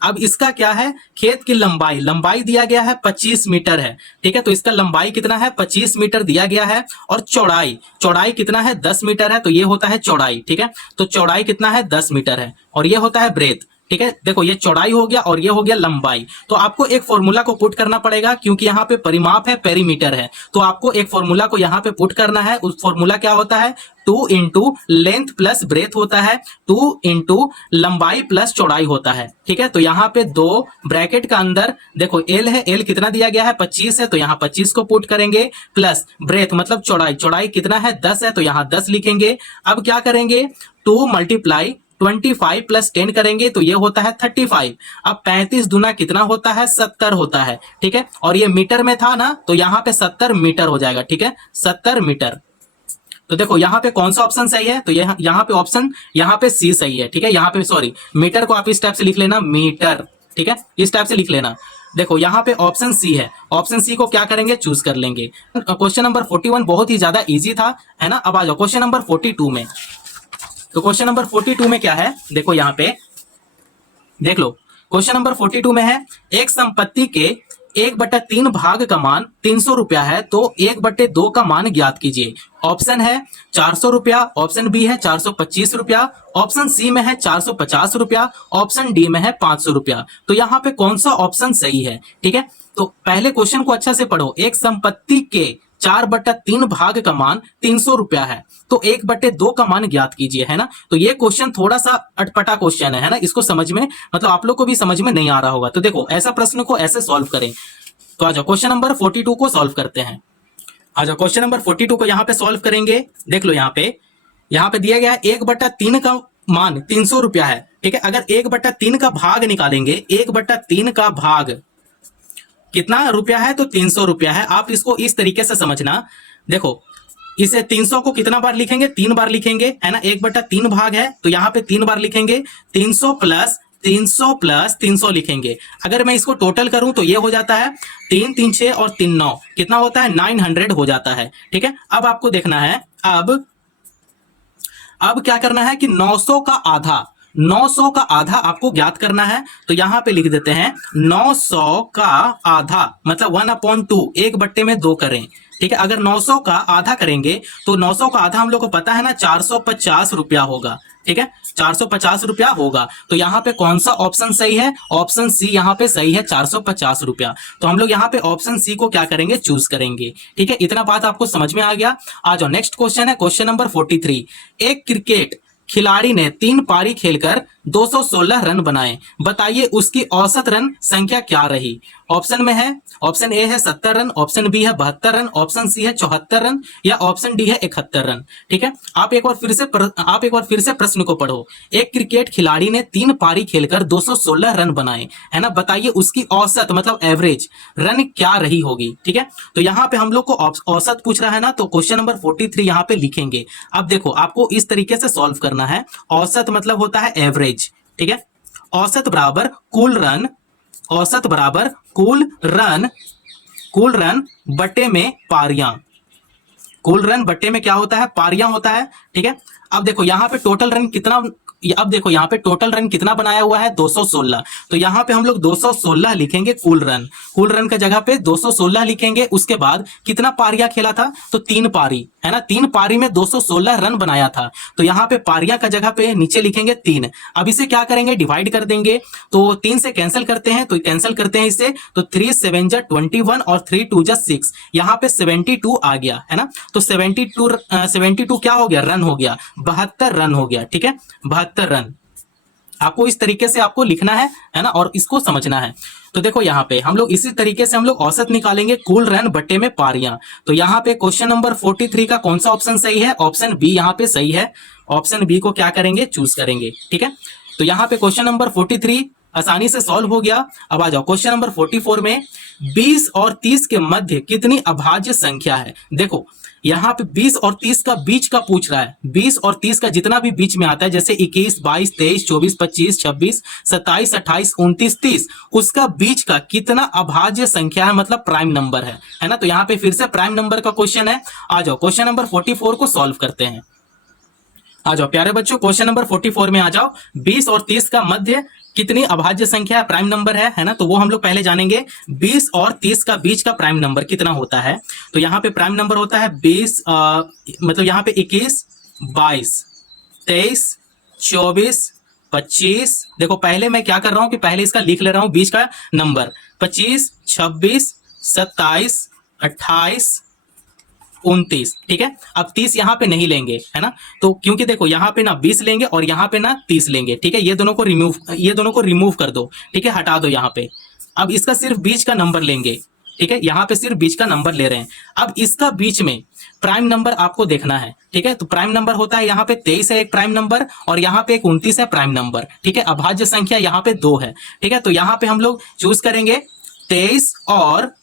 अब इसका क्या है, खेत की लंबाई, लंबाई दिया गया है 25 मीटर है। ठीक है, तो इसका लंबाई कितना है, 25 मीटर दिया गया है। और चौड़ाई, चौड़ाई कितना है, 10 मीटर है। तो ये होता है चौड़ाई। ठीक है, तो चौड़ाई कितना है, 10 मीटर है। और ये होता है ब्रेथ। ठीक है, देखो ये चौड़ाई हो गया और ये हो गया लंबाई। तो आपको एक फॉर्मूला को पुट करना पड़ेगा, क्योंकि यहाँ पे परिमाप है, पेरीमीटर है। तो आपको एक फॉर्मूला को यहाँ पे पुट करना है। उस फॉर्मूला क्या होता है, 2 इंटू लेंथ प्लस ब्रेथ होता है, 2 इंटू लंबाई प्लस चौड़ाई होता है। ठीक है, तो यहाँ पे 2 ब्रैकेट का अंदर देखो एल है, एल कितना दिया गया है, 25 है, तो यहाँ 25 को पुट करेंगे। प्लस ब्रेथ मतलब चौड़ाई, चौड़ाई कितना है, 10 है, तो यहाँ 10 लिखेंगे। अब क्या करेंगे, 2 × 25 + 10 करेंगे, तो ये होता है 35। अब 35 दूना कितना होता है, 70 होता है। ठीक है, और ये मीटर में था ना, तो यहाँ पे 70 मीटर हो जाएगा। ठीक है, 70 मीटर। तो देखो यहाँ पे कौन सा ऑप्शन सही है, तो यहाँ पे ऑप्शन यहाँ पे सी सही है। ठीक है, यहाँ पे सॉरी, मीटर को आप इस टाइप से लिख लेना, मीटर। ठीक है, इस टाइप से लिख लेना। देखो यहाँ पे ऑप्शन सी है, ऑप्शन सी को क्या करेंगे, चूज कर लेंगे। क्वेश्चन नंबर 41 बहुत ही ज्यादा इजी था, है ना। अब आ जाओ क्वेश्चन नंबर 42 में। तो क्वेश्चन नंबर 42 में क्या है, देखो यहाँ पे देख लो। क्वेश्चन नंबर 42 में है, एक संपत्ति के 1/3 भाग का मान 300 रुपया है, तो 1/2 का मान ज्ञात कीजिए। ऑप्शन है 400 रुपया, ऑप्शन बी है 425 रुपया, ऑप्शन सी में है 450 रुपया, ऑप्शन डी में है 500 रुपया। तो यहाँ पे कौन सा ऑप्शन सही है। ठीक है, तो पहले क्वेश्चन को अच्छा से पढ़ो। एक संपत्ति के 4/3 भाग का मान 300 रुपया है, तो 1/2 का मान ज्ञात कीजिए, है ना। तो ये क्वेश्चन थोड़ा सा अटपटा क्वेश्चन है ना, इसको समझ में मतलब आप लोग को भी समझ में नहीं आ रहा होगा। तो देखो ऐसा प्रश्न को ऐसे सॉल्व करें। तो आ जाओ क्वेश्चन नंबर 42 को सॉल्व करते हैं। आ जाओ क्वेश्चन नंबर 42 को यहाँ पे सॉल्व करेंगे। देख लो यहाँ पे दिया गया है 1/3 का मान 300 रुपया है, ठीक है। अगर 1/3 का भाग निकालेंगे, 1/3 का भाग कितना रुपया है, तो 300 रुपया है। आप इसको इस तरीके से समझना, देखो इसे 300 को कितना बार लिखेंगे, 3 बार लिखेंगे, है ना। 1/3 भाग है तो यहाँ पे 3 बार लिखेंगे, 300 प्लस 300 प्लस 300 लिखेंगे। अगर मैं इसको टोटल करूं तो ये हो जाता है 3 3 6 और 3 9, कितना होता है 900 हो जाता है, ठीक है। अब आपको देखना है, अब क्या करना है कि 900 का आधा, 900 का आधा आपको ज्ञात करना है। तो यहां पे लिख देते हैं 900 का आधा मतलब 1/2, 1/2 करें, ठीक है। अगर 900 का आधा करेंगे तो 900 का आधा हम लोग को पता है ना 450 रुपया होगा, ठीक है। 450 रुपया होगा। तो यहाँ पे कौन सा ऑप्शन सही है, ऑप्शन सी यहाँ पे सही है, 450 रुपया। तो हम लोग यहाँ पे ऑप्शन सी को क्या करेंगे, चूज करेंगे, ठीक है। इतना बात आपको समझ में आ गया। आ जाओ नेक्स्ट क्वेश्चन है, क्वेश्चन नंबर 43। एक क्रिकेट खिलाड़ी ने 3 पारी खेलकर 216 रन बनाए, बताइए उसकी औसत रन संख्या क्या रही। ऑप्शन में है, ऑप्शन ए है 70 रन, ऑप्शन बी है 72 रन, ऑप्शन सी है 74 रन, या ऑप्शन डी है 71 रन, ठीक है। आप एक बार फिर से प्रश्न को पढ़ो। एक क्रिकेट खिलाड़ी ने 3 पारी खेलकर 216 रन बनाए, है ना, बताइए उसकी औसत मतलब एवरेज रन क्या रही होगी, ठीक है। तो यहाँ पे हम लोग को औसत पूछ रहा है ना, तो क्वेश्चन नंबर 43 यहाँ पे लिखेंगे। अब देखो आपको इस तरीके से सॉल्व करना है। औसत मतलब होता है एवरेज, ठीक है। औसत बराबर कुल रन, औसत बराबर कुल रन बटे में पारियां, कुल रन बटे में क्या होता है, पारियां होता है, ठीक है। अब देखो यहाँ पे टोटल रन कितना, अब देखो यहाँ पे टोटल रन कितना बनाया हुआ है 216। तो यहाँ पे हम लोग 216 लिखेंगे कुल रन का जगह पे 216 लिखेंगे। उसके बाद कितना पारियां खेला था, तो 3 पारी, है ना। 3 पारी में 216 रन बनाया था। तो यहाँ पे पारियां का जगह पे नीचे लिखेंगे 3। अब इसे क्या करेंगे, डिवाइड कर देंगे। तो 3 से कैंसिल करते हैं, तो कैंसिल करते हैं इसे, तो 3 7 जा 21 और 3 2 जा 6, यहाँ पे 72 आ गया, है ना। तो 72 क्या हो गया, रन हो गया, 72 रन हो गया, ठीक है, 72 रन। आपको इस तरीके से आपको लिखना है ना, और इसको समझना है। तो देखो यहाँ पे हम लोग इसी तरीके से हम लोग औसत निकालेंगे, कुल रन बटे में पारियां। तो यहाँ पे क्वेश्चन नंबर 43 का कौन सा ऑप्शन सही है, ऑप्शन बी यहाँ पे सही है। ऑप्शन बी को क्या करेंगे, चूज करेंगे, ठीक है। तो यहाँ पे क्वेश्चन नंबर 43 आसानी से सॉल्व हो गया। अब आ जाओ क्वेश्चन नंबर 44 में 20 और 30 के मध्य कितनी अभाज्य संख्या है। देखो यहाँ पे 20 और 30 का बीच का पूछ रहा है। 20 और 30 का जितना भी बीच में आता है, जैसे 21, 22, 23, 24, 25, 26, 27, 28, 29, 30, उसका बीच का कितना अभाज्य संख्या है, मतलब प्राइम नंबर है ना। तो यहाँ पे फिर से प्राइम नंबर का क्वेश्चन है। आ जाओ क्वेश्चन नंबर 44 को सॉल्व करते हैं। आ जाओ प्यारे बच्चों, क्वेश्चन नंबर 44 में आ जाओ। 20 और 30 का मध्य कितनी अभाज्य संख्या प्राइम नंबर है ना। तो वो हम लोग पहले जानेंगे। 20 और 30 का बीच का प्राइम नंबर कितना होता है। तो यहाँ पे प्राइम नंबर होता है 20, मतलब यहाँ पे 21, 22, 23, 24, 25। देखो पहले मैं क्या कर रहा हूं कि पहले इसका लिख ले रहा हूं बीच का नंबर, 25, 26, 27, 28, 29, ठीक है। अब 30 यहाँ पे नहीं लेंगे, है ना। तो क्योंकि देखो यहाँ पे ना 20 लेंगे और यहाँ पे ना 30 लेंगे, ठीक है। ये दोनों को रिमूव कर दो, ठीक है, हटा दो यहाँ पे। अब इसका सिर्फ बीच का नंबर लेंगे, ठीक है। यहाँ पे सिर्फ बीच का नंबर ले रहे हैं। अब इसका बीच में प्राइम नंबर आपको देखना है, ठीक है। तो प्राइम नंबर होता है यहाँ पे 23 है एक प्राइम नंबर, और यहाँ पे एक 29 है प्राइम नंबर, ठीक है। अभाज्य संख्या यहाँ पे 2 है, ठीक है। तो यहाँ पे हम लोग चूज करेंगे 23 और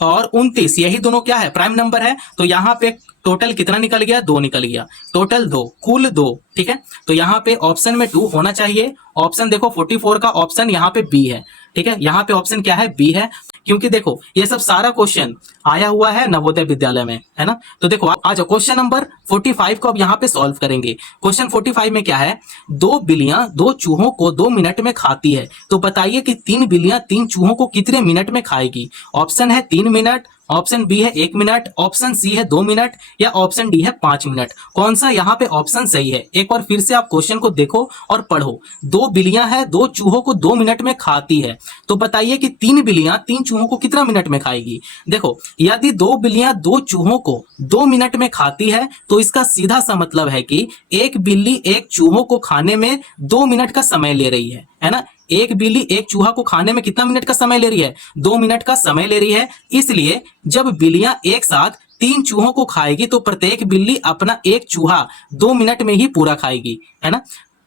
29, यही दोनों क्या है, प्राइम नंबर है। तो यहाँ पे टोटल कितना निकल गया, 2 निकल गया, टोटल 2, कुल 2, ठीक है। तो यहाँ पे ऑप्शन में 2 होना चाहिए। ऑप्शन देखो 44 का ऑप्शन यहाँ पे बी है, ठीक है। यहाँ पे ऑप्शन क्या है, बी है। क्योंकि देखो ये सब सारा क्वेश्चन आया हुआ है नवोदय विद्यालय में, है ना। तो देखो आ जाओ क्वेश्चन नंबर 45 को अब यहाँ पे सॉल्व करेंगे। क्वेश्चन 45 में क्या है, 2 बिल्लियां 2 चूहों को 2 मिनट में खाती है, तो बताइए कि 3 बिल्लियां 3 चूहों को कितने मिनट में खाएगी। ऑप्शन है 3 मिनट, ऑप्शन बी है 1 मिनट, ऑप्शन सी है 2 मिनट, या ऑप्शन डी है 5 मिनट। कौन सा यहाँ पे ऑप्शन सही है, एक बार फिर से आप क्वेश्चन को देखो और पढ़ो। 2 बिल्लियां है 2 चूहों को 2 मिनट में खाती है, तो बताइए कि 3 बिल्लियां 3 चूहों को कितना मिनट में खाएगी। देखो यदि 2 बिल्लियां 2 चूहों को 2 मिनट में खाती है, तो इसका सीधा सा मतलब है कि एक बिल्ली एक चूहों को खाने में 2 मिनट का समय ले रही है ना। एक बिल्ली एक चूहा को खाने में कितना मिनट का समय ले रही है, 2 मिनट का समय ले रही है। इसलिए जब बिल्लियां एक साथ 3 चूहों को खाएगी तो प्रत्येक बिल्ली अपना एक चूहा 2 मिनट में ही पूरा खाएगी, है ना।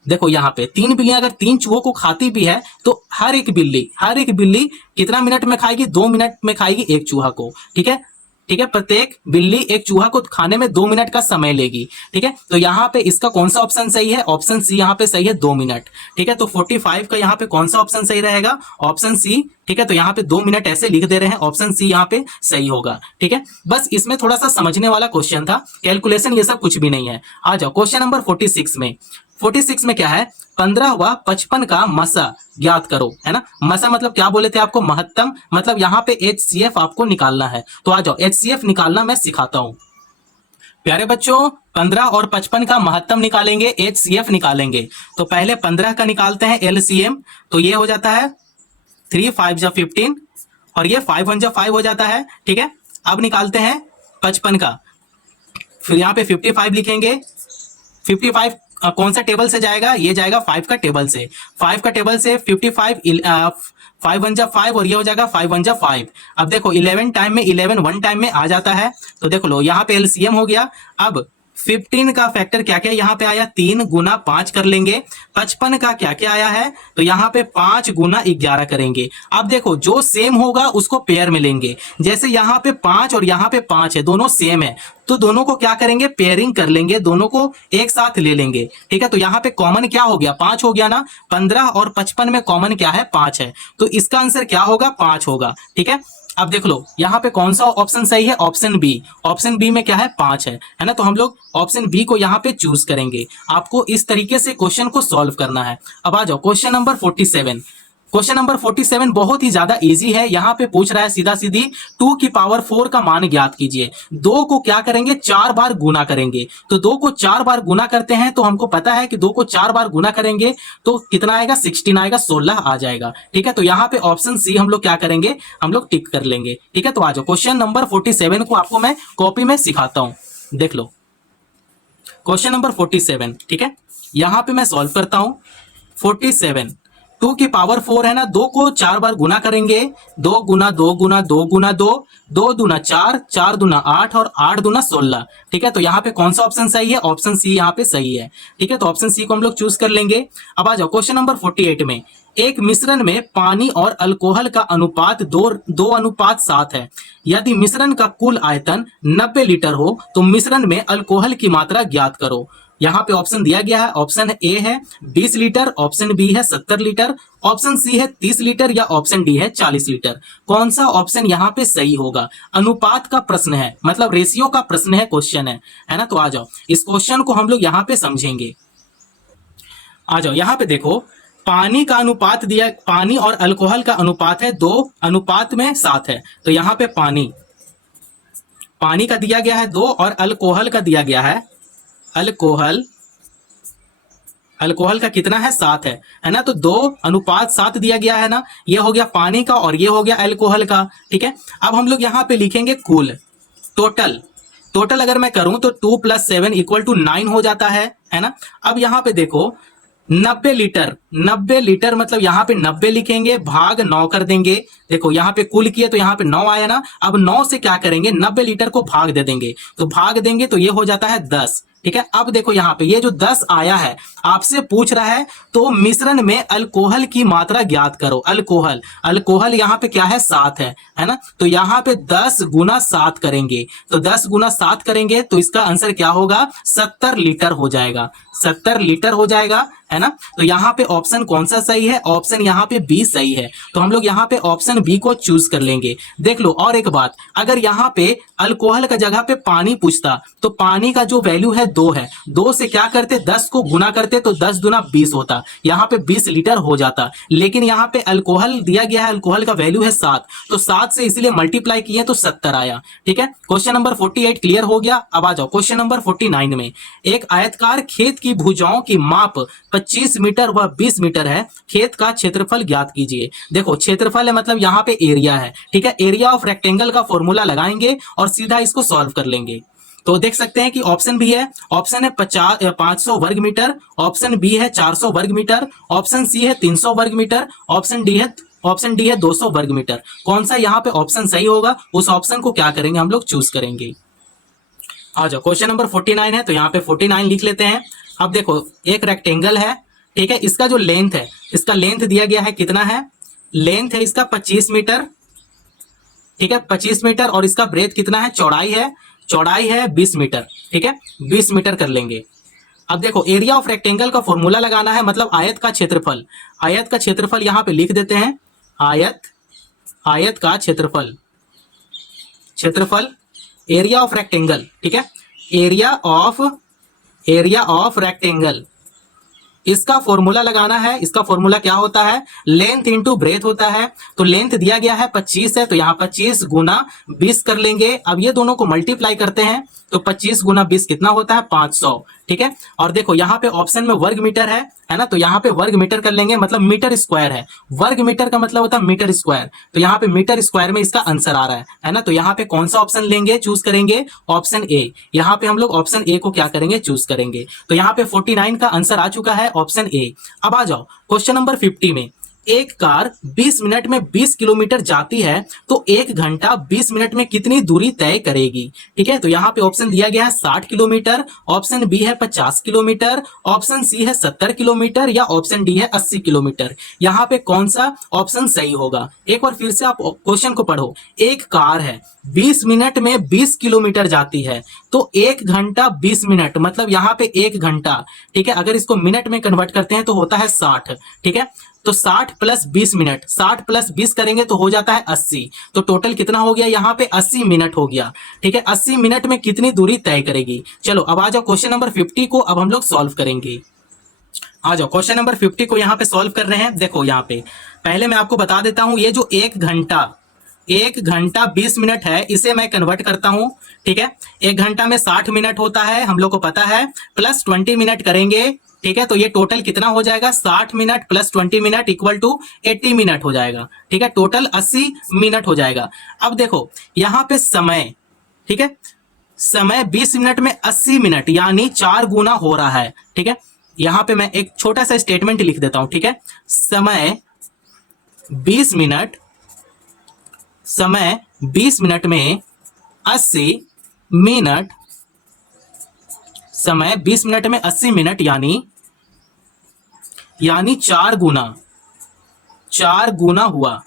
देखो यहाँ पे 3 बिल्लियां अगर 3 चूहों को खाती भी है तो हर एक बिल्ली कितना मिनट में खाएगी, 2 मिनट में खाएगी एक चूहा को, ठीक है। ठीक है, प्रत्येक बिल्ली एक चूहा को खाने में 2 मिनट का समय लेगी, ठीक है। तो यहाँ पे इसका कौन सा ऑप्शन सही है, ऑप्शन सी यहाँ पे सही है, 2 मिनट, ठीक है। तो 45 का यहाँ पे कौन सा ऑप्शन सही रहेगा, ऑप्शन सी, ठीक है। तो यहाँ पे 2 मिनट ऐसे लिख दे रहे हैं, ऑप्शन सी यहाँ पे सही होगा, ठीक है। बस इसमें थोड़ा सा समझने वाला क्वेश्चन था, कैलकुलेशन ये सब कुछ भी नहीं है। आ जाओ क्वेश्चन नंबर 46 में क्या है, 15 व 55 का मसा ज्ञात करो, है ना। मसा मतलब क्या बोले थे आपको, महत्तम, मतलब यहाँ पे HCF आपको निकालना है। तो आ जाओ HCF निकालना मैं सिखाता हूं प्यारे बच्चों। 15 और 55 का महत्तम निकालेंगे, HCF निकालेंगे। तो पहले 15 का निकालते हैं LCM, तो ये हो जाता है 3 5 जा 15 और ये 5 1 जा 5 हो जाता है, ठीक है। अब निकालते हैं 55 का, फिर यहाँ पे 55 लिखेंगे। 55 कौन सा टेबल से जाएगा, ये जाएगा 5 का टेबल से। 5 का टेबल से 55 5 1 जा 5 और ये हो जाएगा 5 1 जा 5। अब देखो 11 टाइम में 11 1 टाइम में आ जाता है, तो देखो लो यहाँ पे LCM हो गया। अब 15 का फैक्टर क्या क्या यहाँ पे आया, 3 गुना 5 कर लेंगे। 55 का क्या क्या आया है, तो यहाँ पे 5 गुना 11 करेंगे। अब देखो जो सेम होगा उसको पेयर में लेंगे, जैसे यहाँ पे 5 और यहाँ पे 5 है, दोनों सेम है, तो दोनों को क्या करेंगे, पेयरिंग कर लेंगे, दोनों को एक साथ ले लेंगे, ठीक है। तो यहाँ पे कॉमन क्या हो गया, 5 हो गया ना। 15 और 55 में कॉमन क्या है, 5 है, तो इसका आंसर क्या होगा, 5 होगा, ठीक है। अब देख लो यहाँ पे कौन सा ऑप्शन सही है, ऑप्शन बी। ऑप्शन बी में क्या है, 5 है ना। तो हम लोग ऑप्शन बी को यहाँ पे चूज करेंगे। आपको इस तरीके से क्वेश्चन को सॉल्व करना है। अब आ जाओ क्वेश्चन नंबर 47। क्वेश्चन नंबर 47 बहुत ही ज्यादा इजी है। यहाँ पे पूछ रहा है सीधा सीधी 2 की पावर 4 का मान ज्ञात कीजिए। 2 को क्या करेंगे, 4 बार गुना करेंगे। तो 2 को 4 बार गुना करते हैं, तो हमको पता है कि 2 को 4 बार गुना करेंगे तो कितना आएगा, 16 आएगा, 16 आ जाएगा, ठीक है। तो यहाँ पे ऑप्शन सी हम लोग क्या करेंगे, हम लोग टिक कर लेंगे, ठीक है। तो आ जाओ क्वेश्चन नंबर 47 को आपको मैं कॉपी में सिखाता हूं, देख लो क्वेश्चन नंबर 47, ठीक है। यहां पे मैं सॉल्व करता हूं। 47 2 की पावर 4 है ना, 2 को 4 बार गुना करेंगे, 2 गुना 2 गुना 2 गुना 2, 2 दूना 4, 4 दूना 8 और 8 दूना 16, ठीक है। तो यहाँ पे कौन सा ऑप्शन सही है, ऑप्शन सी यहाँ पे सही है, ठीक है। तो ऑप्शन सी को हम लोग चूज कर लेंगे। अब आ जाओ क्वेश्चन नंबर 48 में, एक मिश्रण में पानी और अल्कोहल का अनुपात 2:7 है। यदि मिश्रण का कुल आयतन 90 लीटर हो तो मिश्रण में अल्कोहल की मात्रा ज्ञात करो। यहाँ पे ऑप्शन दिया गया है, ऑप्शन ए है 20 लीटर, ऑप्शन बी है 70 लीटर, ऑप्शन सी है 30 लीटर या ऑप्शन डी है 40 लीटर। कौन सा ऑप्शन यहाँ पे सही होगा, अनुपात का प्रश्न है, मतलब रेशियो का प्रश्न है, क्वेश्चन है ना। तो आ जाओ इस क्वेश्चन को हम लोग यहाँ पे समझेंगे। आ जाओ यहाँ पे देखो, पानी का अनुपात दिया, पानी और अल्कोहल का अनुपात है 2:7 है। तो यहाँ पे पानी का दिया गया है 2 और अल्कोहल का दिया गया है, अल्कोहल का कितना है, 7 है ना। तो 2:7 दिया गया है ना, ये हो गया पानी का और ये हो गया अल्कोहल का, ठीक है। अब हम लोग यहाँ पे लिखेंगे कुल, टोटल अगर मैं करूं तो 2 + 7 = 9 हो जाता है ना। अब यहाँ पे देखो 90 लीटर मतलब यहाँ पे 90 लिखेंगे, भाग 9 कर देंगे। देखो यहाँ पे कुल किया तो यहाँ पे 9 आया ना। अब 9 से क्या करेंगे, 90 लीटर को भाग दे देंगे, तो भाग देंगे तो ये हो जाता है 10, ठीक है। अब देखो यहाँ पे ये जो 10 आया है, आपसे पूछ रहा है तो मिश्रण में अल्कोहल की मात्रा ज्ञात करो। अल्कोहल यहाँ पे क्या है, 7 है ना। तो यहाँ पे 10 गुना 7 करेंगे, तो 10 गुना 7 करेंगे तो इसका आंसर क्या होगा, 70 लीटर हो जाएगा, 70 लीटर हो जाएगा, है ना। तो यहाँ पे ऑप्शन कौन सा सही है, ऑप्शन यहाँ पे बी सही है। तो हम लोग यहाँ पे ऑप्शन बी को चूज कर लेंगे। देख लो और एक बात, अगर यहाँ पे अल्कोहल का जगह पे पानी पूछता तो पानी का जो वैल्यू है 2 है, 2 से क्या करते, 10 को गुना करते तो 10 दूना 20 होता, यहाँ पे 20 लीटर हो जाता। लेकिन यहाँ पे अल्कोहल दिया गया है, अल्कोहल का वैल्यू है 7, तो 7 से इसलिए मल्टीप्लाई किए तो 70 आया, ठीक है। क्वेश्चन नंबर 48 क्लियर हो गया। अब आ जाओ क्वेश्चन नंबर 49 में, एक आयतकार खेत की भुजाओं की माप 25 मीटर व 20 मीटर है, खेत का क्षेत्रफल ज्ञात कीजिए। देखो क्षेत्रफल है मतलब यहाँ पे एरिया है, ठीक है। एरिया ऑफ रेक्टेंगल का फॉर्मूला लगाएंगे और सीधा इसको सॉल्व कर लेंगे। तो देख सकते हैं कि ऑप्शन बी है, ऑप्शन है 500 वर्ग मीटर, ऑप्शन बी है 400 वर्ग मीटर, ऑप्शन सी है 300 वर्ग मीटर, ऑप्शन डी है 200 वर्ग मीटर। कौन सा यहाँ पे ऑप्शन सही होगा, उस ऑप्शन को क्या करेंगे, हम लोग चूज करेंगे। आ जाओ, क्वेश्चन नंबर 49 है, तो यहाँ पे 49 लिख लेते हैं। अब देखो, एक रेक्टेंगल है, ठीक है, इसका जो लेंथ है, इसका लेंथ दिया गया है, कितना है, लेंथ है इसका 25 मीटर, ठीक है, 25 मीटर, और इसका ब्रेथ कितना है, चौड़ाई है 20 मीटर, ठीक है, 20 मीटर कर लेंगे। अब देखो, एरिया ऑफ रेक्टेंगल का फॉर्मूला लगाना है, मतलब आयत का क्षेत्रफल, आयत का क्षेत्रफल यहां पे लिख देते हैं, आयत का क्षेत्रफल, एरिया ऑफ रेक्टेंगल, ठीक है, एरिया ऑफ रेक्टेंगल, इसका फॉर्मूला लगाना है। इसका फॉर्मूला क्या होता है, लेंथ इंटू ब्रेथ होता है। तो लेंथ दिया गया है 25 है, तो यहाँ 25 गुना 20 कर लेंगे। अब ये दोनों को मल्टीप्लाई करते हैं, तो 25 गुना 20 कितना होता है, 500, ठीक है। और देखो यहाँ पे ऑप्शन में वर्ग मीटर है ना, तो यहाँ पे वर्ग मीटर कर लेंगे, मतलब मीटर स्क्वायर है, वर्ग मीटर का मतलब होता है मीटर स्क्वायर, तो यहाँ पे मीटर स्क्वायर में इसका आंसर आ रहा है ना। तो यहाँ पे कौन सा ऑप्शन लेंगे, चूज करेंगे ऑप्शन ए। यहाँ पे हम लोग ऑप्शन ए को क्या करेंगे, चूज करेंगे। तो यहाँ पे 49 का आंसर आ चुका है, ऑप्शन ए। अब आ जाओ क्वेश्चन नंबर 50 में, एक कार 20 मिनट में 20 किलोमीटर जाती है, तो 1 घंटा 20 मिनट में कितनी दूरी तय करेगी, ठीक है। तो यहाँ पे ऑप्शन दिया गया है 60 किलोमीटर, ऑप्शन बी है 50 किलोमीटर, ऑप्शन सी है 70 किलोमीटर, या ऑप्शन डी है 80 किलोमीटर। यहाँ पे कौन सा ऑप्शन सही होगा, एक बार फिर से आप क्वेश्चन को पढ़ो। एक कार है 20 मिनट में 20 किलोमीटर जाती है, तो 1 घंटा 20 मिनट, मतलब यहाँ पे 1 घंटा, ठीक है, अगर इसको मिनट में कन्वर्ट करते हैं तो होता है 60, ठीक है। तो 60 प्लस 20 मिनट, 60 प्लस 20 करेंगे तो हो जाता है 80। तो टोटल कितना हो गया, यहाँ पे 80 मिनट हो गया, ठीक है। 80 मिनट में कितनी दूरी तय करेगी। चलो अब आ जाओ क्वेश्चन नंबर 50 को अब हम लोग सॉल्व करेंगे। आ जाओ क्वेश्चन नंबर 50 को यहाँ पे सॉल्व कर रहे हैं। देखो यहाँ पे पहले मैं आपको बता देता हूं, ये जो 1 घंटा 20 मिनट है, इसे मैं कन्वर्ट करता हूं, ठीक है। 1 घंटा में 60 मिनट होता है, हम लोग को पता है, प्लस 20 मिनट करेंगे, ठीक है। तो ये टोटल कितना हो जाएगा, 60 minute plus 20 minute equal to 80 minute हो जाएगा, ठीक है। टोटल 80 मिनट हो जाएगा। अब देखो यहाँ पे समय, ठीक है, समय 20 मिनट में 80 मिनट यानी 4 गुना हो रहा है, ठीक है। यहां पे मैं एक छोटा सा स्टेटमेंट लिख देता हूं, ठीक है। समय 20 मिनट में 80 मिनट, समय 20 मिनट में 80 मिनट यानी 4 गुना हुआ,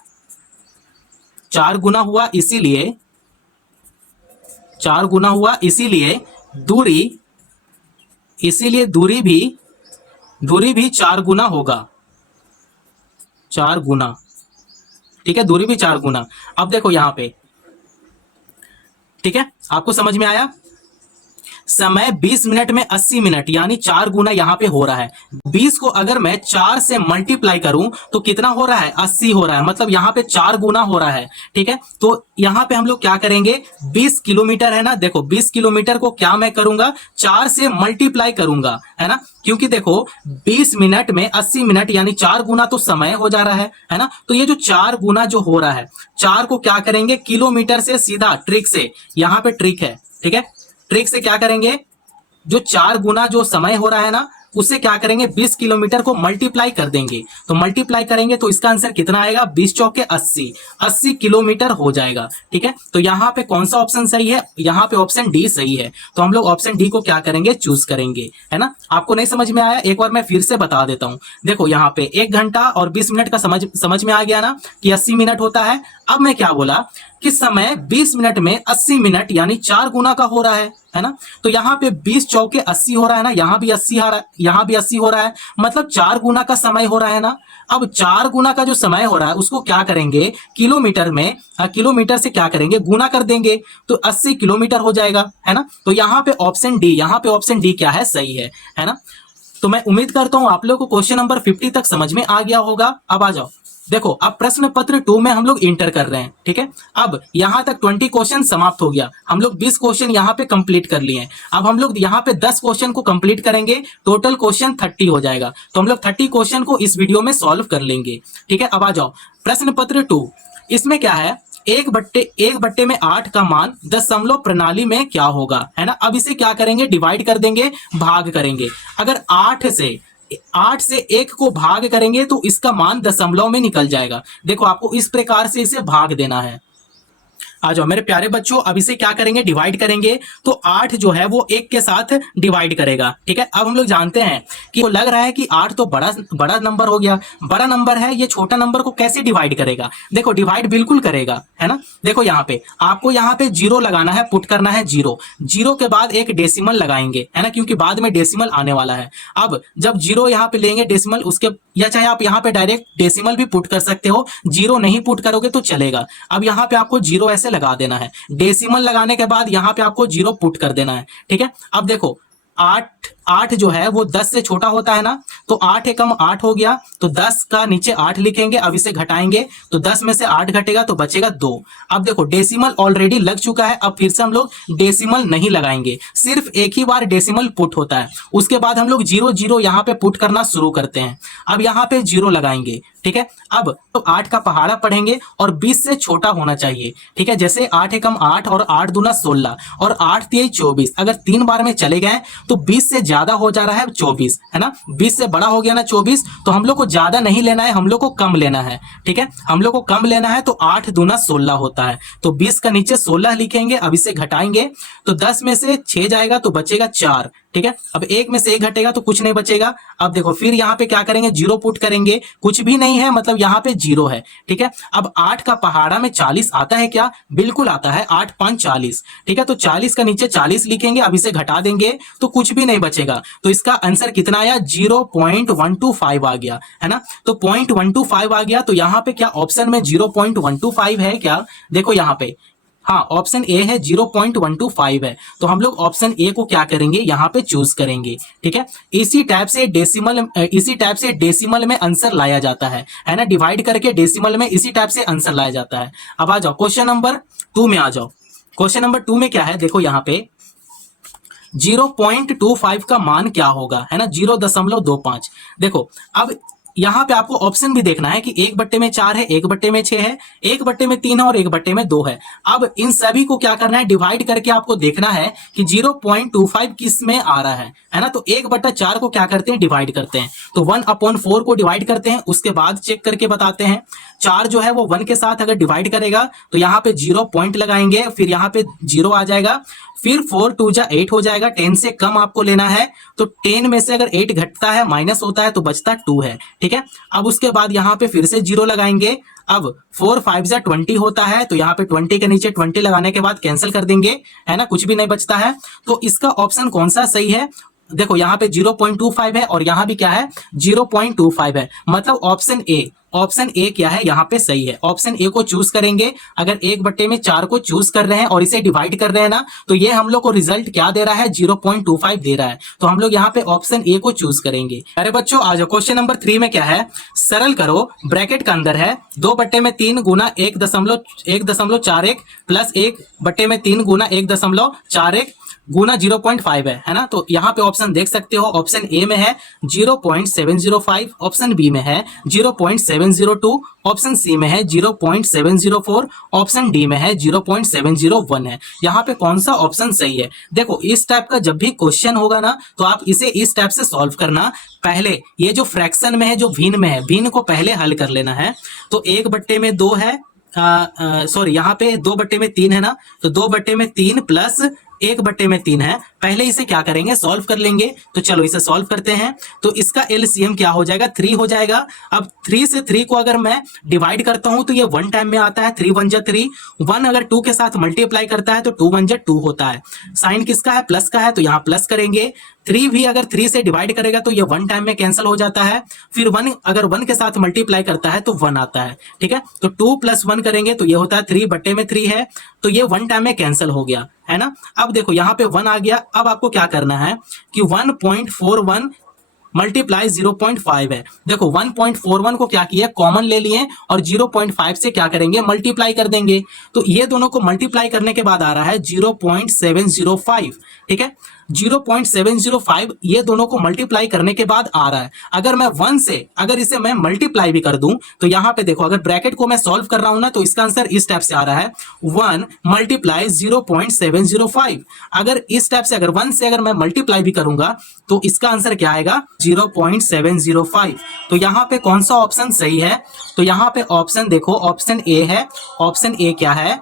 4 गुना हुआ, इसीलिए 4 गुना हुआ, इसीलिए दूरी भी 4 गुना होगा, 4 गुना, ठीक है, दूरी भी 4 गुना। अब देखो यहां पे, ठीक है, आपको समझ में आया, समय 20 मिनट में 80 मिनट यानी 4 गुना यहां पे हो रहा है। 20 को अगर मैं 4 से मल्टीप्लाई करूं तो कितना हो रहा है, 80 हो रहा है, मतलब यहां पे 4 गुना हो रहा है, ठीक है। तो यहां पे हम लोग क्या करेंगे, 20 किलोमीटर है ना, देखो 20 किलोमीटर को क्या मैं करूंगा, 4 से मल्टीप्लाई करूंगा, है ना, क्योंकि देखो 20 मिनट में 80 मिनट यानी 4 गुना तो समय हो जा रहा है ना। तो ये जो 4 गुना जो हो रहा है, 4 को क्या करेंगे, किलोमीटर से सीधा ट्रिक से, यहां पे ट्रिक है, ठीक है, ट्रिक से क्या करेंगे, जो 4 गुना जो समय हो रहा है ना, उससे क्या करेंगे, 20 किलोमीटर को मल्टीप्लाई कर देंगे। तो मल्टीप्लाई करेंगे तो इसका आंसर कितना आएगा, 20 चौके 80 किलोमीटर हो जाएगा, ठीक है। तो यहाँ पे कौन सा ऑप्शन सही है, यहाँ पे ऑप्शन डी सही है। तो हम लोग ऑप्शन डी को क्या करेंगे, चूज करेंगे, है ना। आपको नहीं समझ में आया, एक बार मैं फिर से बता देता हूं। देखो यहाँ पे 1 घंटा और 20 मिनट का समझ में आ गया ना, कि 80 मिनट होता है। अब मैं क्या बोला कि समय 20 मिनट में 80 मिनट यानी 4 गुना का हो रहा है ना। तो यहाँ पे 20 चौके 80 हो रहा है ना, यहाँ भी 80 आ रहा है, यहाँ भी 80 हो रहा है, मतलब 4 गुना का समय हो रहा है ना। अब 4 गुना का जो समय हो रहा है उसको क्या करेंगे, किलोमीटर में, किलोमीटर से क्या करेंगे, गुना कर देंगे, तो 80 किलोमीटर हो जाएगा, है ना। तो यहाँ पे ऑप्शन डी क्या है, सही है ना। तो मैं उम्मीद करता हूं आप लोगों को क्वेश्चन नंबर 50 तक समझ में आ गया होगा। अब आ जाओ, देखो अब प्रश्न पत्र 2 में हम लोग इंटर कर रहे हैं, ठीक है। अब यहां तक 20 क्वेश्चन समाप्त हो गया, हम लोग 20 क्वेश्चन यहां पे कंप्लीट कर लिए हैं। अब हम लोग यहां पे 10 क्वेश्चन को कंप्लीट करेंगे, टोटल क्वेश्चन 30 हो जाएगा। तो हम लोग 30 क्वेश्चन को इस वीडियो में सॉल्व कर लेंगे, ठीक है। अब आ जाओ प्रश्न पत्र 2, इसमें क्या है, 1/8 में 8 का मान दशमलव प्रणाली में क्या होगा, है ना। अब इसे क्या करेंगे, डिवाइड कर देंगे, भाग करेंगे। अगर 8 से 1 को भाग करेंगे तो इसका मान दशमलव में निकल जाएगा। देखो आपको इस प्रकार से इसे भाग देना है। आ जाओ मेरे प्यारे बच्चों, अब इसे क्या करेंगे, डिवाइड करेंगे। तो 8 जो है वो 1 के साथ डिवाइड करेगा। ठीक है, अब हम लोग जानते हैं कि वो लग रहा है कि 8 तो बड़ा बड़ा नंबर हो गया, बड़ा नंबर है, ये छोटा नंबर को कैसे डिवाइड करेगा। देखो डिवाइड बिल्कुल करेगा, है ना। देखो यहाँ पे आपको यहाँ पे 0 लगाना है, पुट करना है 0। 0 के बाद एक डेसिमल लगाएंगे, है ना, क्योंकि बाद में डेसिमल आने वाला है। अब जब 0 यहाँ पे लेंगे डेसिमल, उसके या चाहे आप यहाँ पे डायरेक्ट डेसिमल भी पुट कर सकते हो, 0 नहीं पुट करोगे तो चलेगा। अब यहाँ पे आपको 0 ऐसे लगा देना है, डेसिमल लगाने के बाद यहाँ पे आपको 0 पुट कर देना है। ठीक है, अब देखो 8 जो है वो 10 से छोटा होता है ना, तो 8 एकम 8 हो गया, तो 10 का नीचे 8 लिखेंगे। अब इसे घटाएंगे तो 10 में से 8 घटेगा तो बचेगा 2। अब देखो डेसिमल ऑलरेडी लग चुका है, अब फिर से हम लोग डेसिमल नहीं लगाएंगे, सिर्फ एक ही बार डेसिमल पुट होता है। उसके बाद हम लोग 0 0 यहाँ पे पुट करना शुरू करते हैं। अब यहाँ पे 0 लगाएंगे। ठीक है, अब तो 8 का पहाड़ा पढ़ेंगे और 20 से छोटा होना चाहिए। ठीक है, जैसे 8 एकम 8 और 8 दूना 16 और 8 तिहाई 24, अगर 3 बार में चले गए तो 20 से ज्यादा हो जा रहा है 24, है ना। 20 से बड़ा हो गया ना 24, तो हम लोग को ज्यादा नहीं लेना है, हम लोग को कम लेना है। ठीक है, हम लोग को कम लेना है, तो 8 दूना 16 होता है, तो 20 का नीचे 16 लिखेंगे। अब इसे घटाएंगे तो 10 में से 6 जाएगा तो बचेगा 4। ठीक है, अब 1 में से 1 घटेगा तो कुछ नहीं बचेगा। अब देखो फिर यहाँ पे क्या करेंगे, 0 पुट करेंगे, कुछ भी नहीं है, मतलब यहाँ पे 0 है। ठीक है, अब 8 का पहाड़ा में 40 आता है क्या, बिल्कुल आता है, 8 5 40। ठीक है, तो 40 का नीचे 40 लिखेंगे। अब इसे घटा देंगे तो कुछ भी नहीं बचेगा, तो इसका आंसर कितना आया, 0.125 आ गया, है ना। तो 0.125 आ गया, तो यहाँ पे क्या ऑप्शन में 0.125 है क्या, देखो यहाँ पे हाँ ऑप्शन ए है, 0.125 है, तो हम लोग ऑप्शन ए को क्या करेंगे, यहाँ पे चूज करेंगे। ठीक है, इसी टाइप से डेसिमल में आंसर लाया जाता है ना, डिवाइड करके डेसिमल में इसी टाइप से आंसर लाया जाता है। अब आ जाओ क्वेश्चन नंबर 2 में आ जाओ। क्वेश्चन नंबर 2 में क्या है, देखो यहाँ पे 0.25 का मान क्या होगा, है ना, 0.25। देखो अब यहाँ पे आपको ऑप्शन भी देखना है कि 1/4 है, 1/6 है, 1/3 है और 1/2 है। अब इन सभी को क्या करना है, डिवाइड करके आपको देखना है कि 0.25 किस में आ रहा है ना। तो 1/4 को क्या करते हैं, डिवाइड करते हैं, तो 1/4 को डिवाइड करते हैं, उसके बाद चेक करके बताते हैं। 4 जो है वो 1 के साथ अगर डिवाइड करेगा तो यहाँ पे 0 पॉइंट लगाएंगे, फिर यहाँ पे 0 आ जाएगा, फिर 4 2 जा 8 हो जाएगा। 10 से कम आपको लेना है, तो 10 में से अगर 8 घटता है, माइनस होता है, तो बचता 2 है। ठीक है, अब उसके बाद यहाँ पे फिर से 0 लगाएंगे। अब 4 5 जा 20 होता है, तो यहाँ पे 20 के नीचे 20 लगाने के बाद कैंसिल कर देंगे, है ना, कुछ भी नहीं बचता है। तो इसका ऑप्शन कौन सा सही है, देखो यहाँ पे 0.25 है और यहाँ भी क्या है, 0.25 है, मतलब ऑप्शन ए क्या है, यहाँ पे सही है। ऑप्शन ए को चूज करेंगे। अगर 1/4 को चूज कर रहे हैं और इसे डिवाइड कर रहे हैं ना, तो ये हम लोग को रिजल्ट क्या दे रहा है, 0.25 दे रहा है, तो हम लोग यहाँ पे ऑप्शन ए को चूज करेंगे। अरे बच्चों आ जाओ, क्वेश्चन नंबर 3 में क्या है, सरल करो, ब्रैकेट का अंदर है 2/3 गुना 1.41 प्लस 1/3 गुना 1.41 गुना 0.5 है ना। तो यहाँ पे ऑप्शन देख सकते हो, ऑप्शन ए में है 0.705, ऑप्शन बी में है 0.702, ऑप्शन सी में है 0.704, ऑप्शन डी में है 0.701 है। यहाँ पे कौन सा ऑप्शन सही है, देखो इस टाइप का जब भी क्वेश्चन होगा ना, तो आप इसे इस टाइप से सॉल्व करना। पहले ये जो फ्रैक्शन में है, जो भिन्न में है, भिन्न को पहले हल कर लेना है। तो 1/2 है, सॉरी यहाँ पे 2/3 है ना, तो 2/3 प्लस 1/3 है। पहले इसे क्या करेंगे, सॉल्व कर लेंगे। तो चलो इसे सॉल्व करते हैं। तो इसका एलसीएम क्या हो जाएगा, 3 हो जाएगा। अब 3 से 3 को अगर मैं डिवाइड करता हूं तो ये 1 टाइम में आता है, 3 1 जा 3। 1 अगर 2 के साथ मल्टीप्लाई करता है तो 2 1 जा 2 होता है। साइन किसका है, प्लस का है, तो यहाँ प्लस करेंगे। 3 भी अगर 3 से डिवाइड करेगा तो ये 1 टाइम में कैंसिल हो जाता है। फिर 1 अगर 1 के साथ मल्टीप्लाई करता है तो 1 आता है। ठीक है, तो 2 + 1 करेंगे तो ये होता है 3/3 है, तो ये 1 टाइम में कैंसिल हो गया, है ना। अब देखो यहाँ पे 1 आ गया। अब आपको क्या करना है कि 1.41 मल्टीप्लाई 0.5 है। देखो 1.41 को क्या किया, कॉमन ले लिए और 0.5 से क्या करेंगे, मल्टीप्लाई कर देंगे। तो ये दोनों को मल्टीप्लाई करने के बाद आ रहा है 0.705। ठीक है, 0.705 ये दोनों को मल्टीप्लाई करने के बाद आ रहा है। अगर मैं 1 से अगर इसे मैं मल्टीप्लाई भी कर दूं तो यहाँ पे देखो, अगर ब्रैकेट को मैं सॉल्व कर रहा हूं ना, तो इसका आंसर इस टाइप से आ रहा है 1 × 0.705। अगर इस टाइप से अगर 1 से अगर मैं मल्टीप्लाई भी करूंगा तो इसका आंसर क्या आएगा, 0.705। तो यहाँ पे कौन सा ऑप्शन सही है, तो यहाँ पे ऑप्शन देखो, ऑप्शन ए है। ऑप्शन ए क्या है,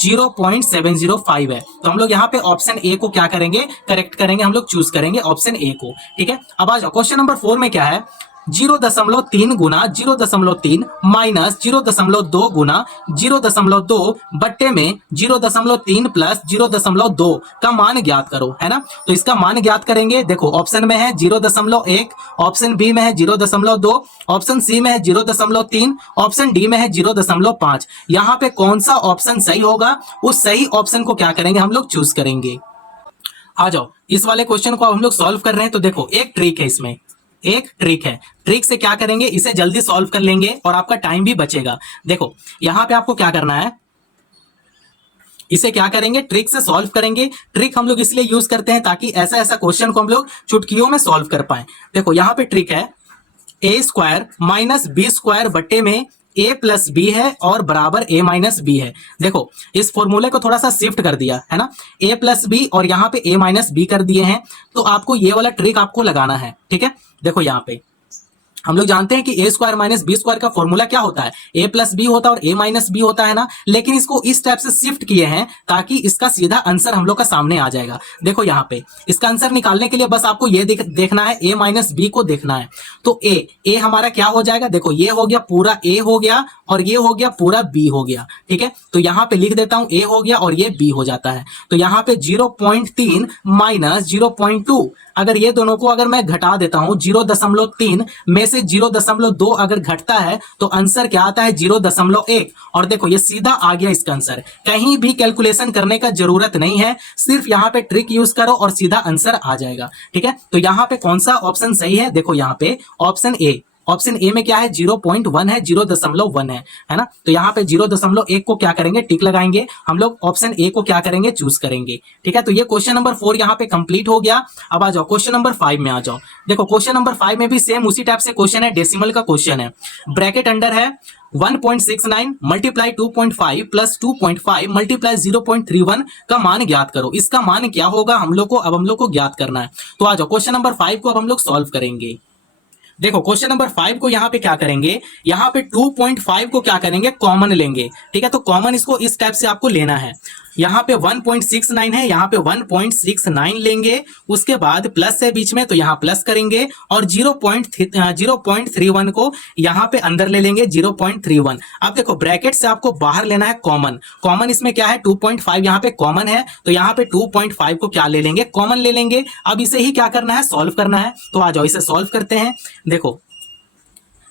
0.705 है। तो हम लोग यहाँ पे ऑप्शन ए को क्या करेंगे, करेक्ट करेंगे, हम लोग चूज करेंगे ऑप्शन ए को। ठीक है, अब आ जाओ क्वेश्चन नंबर 4 में क्या है, 0.3 गुना 0.3 माइनस 0.2 गुना 0.2 बट्टे में 0.3 प्लस 0.2 का मान ज्ञात करो, है ना। तो इसका मान ज्ञात करेंगे। देखो ऑप्शन में है 0.1, ऑप्शन बी में है 0.2, ऑप्शन सी में है 0.3, ऑप्शन डी में है 0.5। यहाँ पे कौन सा ऑप्शन सही होगा, उस सही ऑप्शन को क्या करेंगे, हम लोग चूज करेंगे। आ जाओ इस वाले क्वेश्चन को हम लोग सॉल्व कर रहे हैं। तो देखो एक ट्रिक है, इसमें एक ट्रिक है। ट्रिक से क्या करेंगे, इसे जल्दी सॉल्व कर लेंगे और आपका टाइम भी बचेगा। देखो यहां पे आपको क्या करना है, इसे क्या करेंगे, ट्रिक से सॉल्व करेंगे। ट्रिक हम लोग इसलिए यूज करते हैं ताकि ऐसा ऐसा क्वेश्चन को हम लोग चुटकियों में सॉल्व कर पाए। देखो यहां पे ट्रिक है, ए स्क्वायर माइनस बी स्क्वायर बट्टे में ए प्लस बी है और बराबर ए माइनस बी है। देखो इस फॉर्मूले को थोड़ा सा शिफ्ट कर दिया है ना, ए प्लस बी और यहाँ पे ए माइनस बी कर दिए हैं। तो आपको ये वाला ट्रिक आपको लगाना है। ठीक है, देखो यहाँ पे हम लोग जानते हैं कि ए स्क्वायर माइनस बी स्क्वायर का फॉर्मूला क्या होता है, ए प्लस बी होता है और ए माइनस बी होता है ना। लेकिन इसको इस टाइप से शिफ्ट किए हैं ताकि इसका सीधा आंसर हम लोग का सामने आ जाएगा। देखो यहाँ पे इसका आंसर निकालने के लिए बस आपको ये देखना है, ए माइनस बी को देखना है। तो ए हमारा क्या हो जाएगा, देखो ये हो गया पूरा ए हो गया और ये हो गया पूरा बी हो गया। ठीक है, तो यहाँ पे लिख देता हूं ए हो गया और ये बी हो जाता है। तो यहाँ पे 0.3 माइनस 0.2, अगर ये दोनों को अगर मैं घटा देता हूं 0.3 में से 0.2 अगर घटता है तो आंसर क्या आता है 0.1। और देखो ये सीधा आ गया इसका आंसर। कहीं भी कैलकुलेशन करने का जरूरत नहीं है, सिर्फ यहाँ पे ट्रिक यूज करो और सीधा आंसर आ जाएगा। ठीक है, तो यहाँ पे कौन सा ऑप्शन सही है, देखो यहाँ पे ऑप्शन ए। ऑप्शन ए में क्या है 0.1 है, 0.1 है ना। तो यहाँ पे 0.1 को क्या करेंगे, टिक लगाएंगे हम लोग, ऑप्शन ए को क्या करेंगे, चूज करेंगे। ठीक है, तो ये क्वेश्चन नंबर 4 यहाँ पे कंप्लीट हो गया। अब आ जाओ क्वेश्चन नंबर 5 में आ जाओ। देखो क्वेश्चन नंबर 5 में भी सेम उसी टाइप से क्वेश्चन है, डेसिमल का क्वेश्चन है। ब्रैकेट अंडर है 1.69 मल्टीप्लाई 2.5 प्लस 2.5 मल्टीप्लाई 0.31 का मान ज्ञात करो। इसका मान क्या होगा हम लोग को, अब हम लोग को ज्ञात करना है। तो आ जाओ क्वेश्चन नंबर 5 को अब हम लोग सॉल्व करेंगे। देखो क्वेश्चन नंबर 5 को यहाँ पे क्या करेंगे, यहाँ पे 2.5 को क्या करेंगे, कॉमन लेंगे। ठीक है, तो कॉमन इसको इस टाइप से आपको लेना है। यहाँ पे 1.69 है, यहाँ पे 1.69 लेंगे, उसके बाद प्लस है बीच में तो यहाँ प्लस करेंगे और 0.31 को यहाँ पे अंदर ले लेंगे 0.31। अब देखो ब्रैकेट से आपको बाहर लेना है कॉमन। कॉमन इसमें क्या है 2.5 यहाँ पे कॉमन है, तो यहाँ पे 2.5 को क्या ले लेंगे, कॉमन ले लेंगे। अब इसे ही क्या करना है, सॉल्व करना है। तो आ जाओ इसे सॉल्व करते हैं। देखो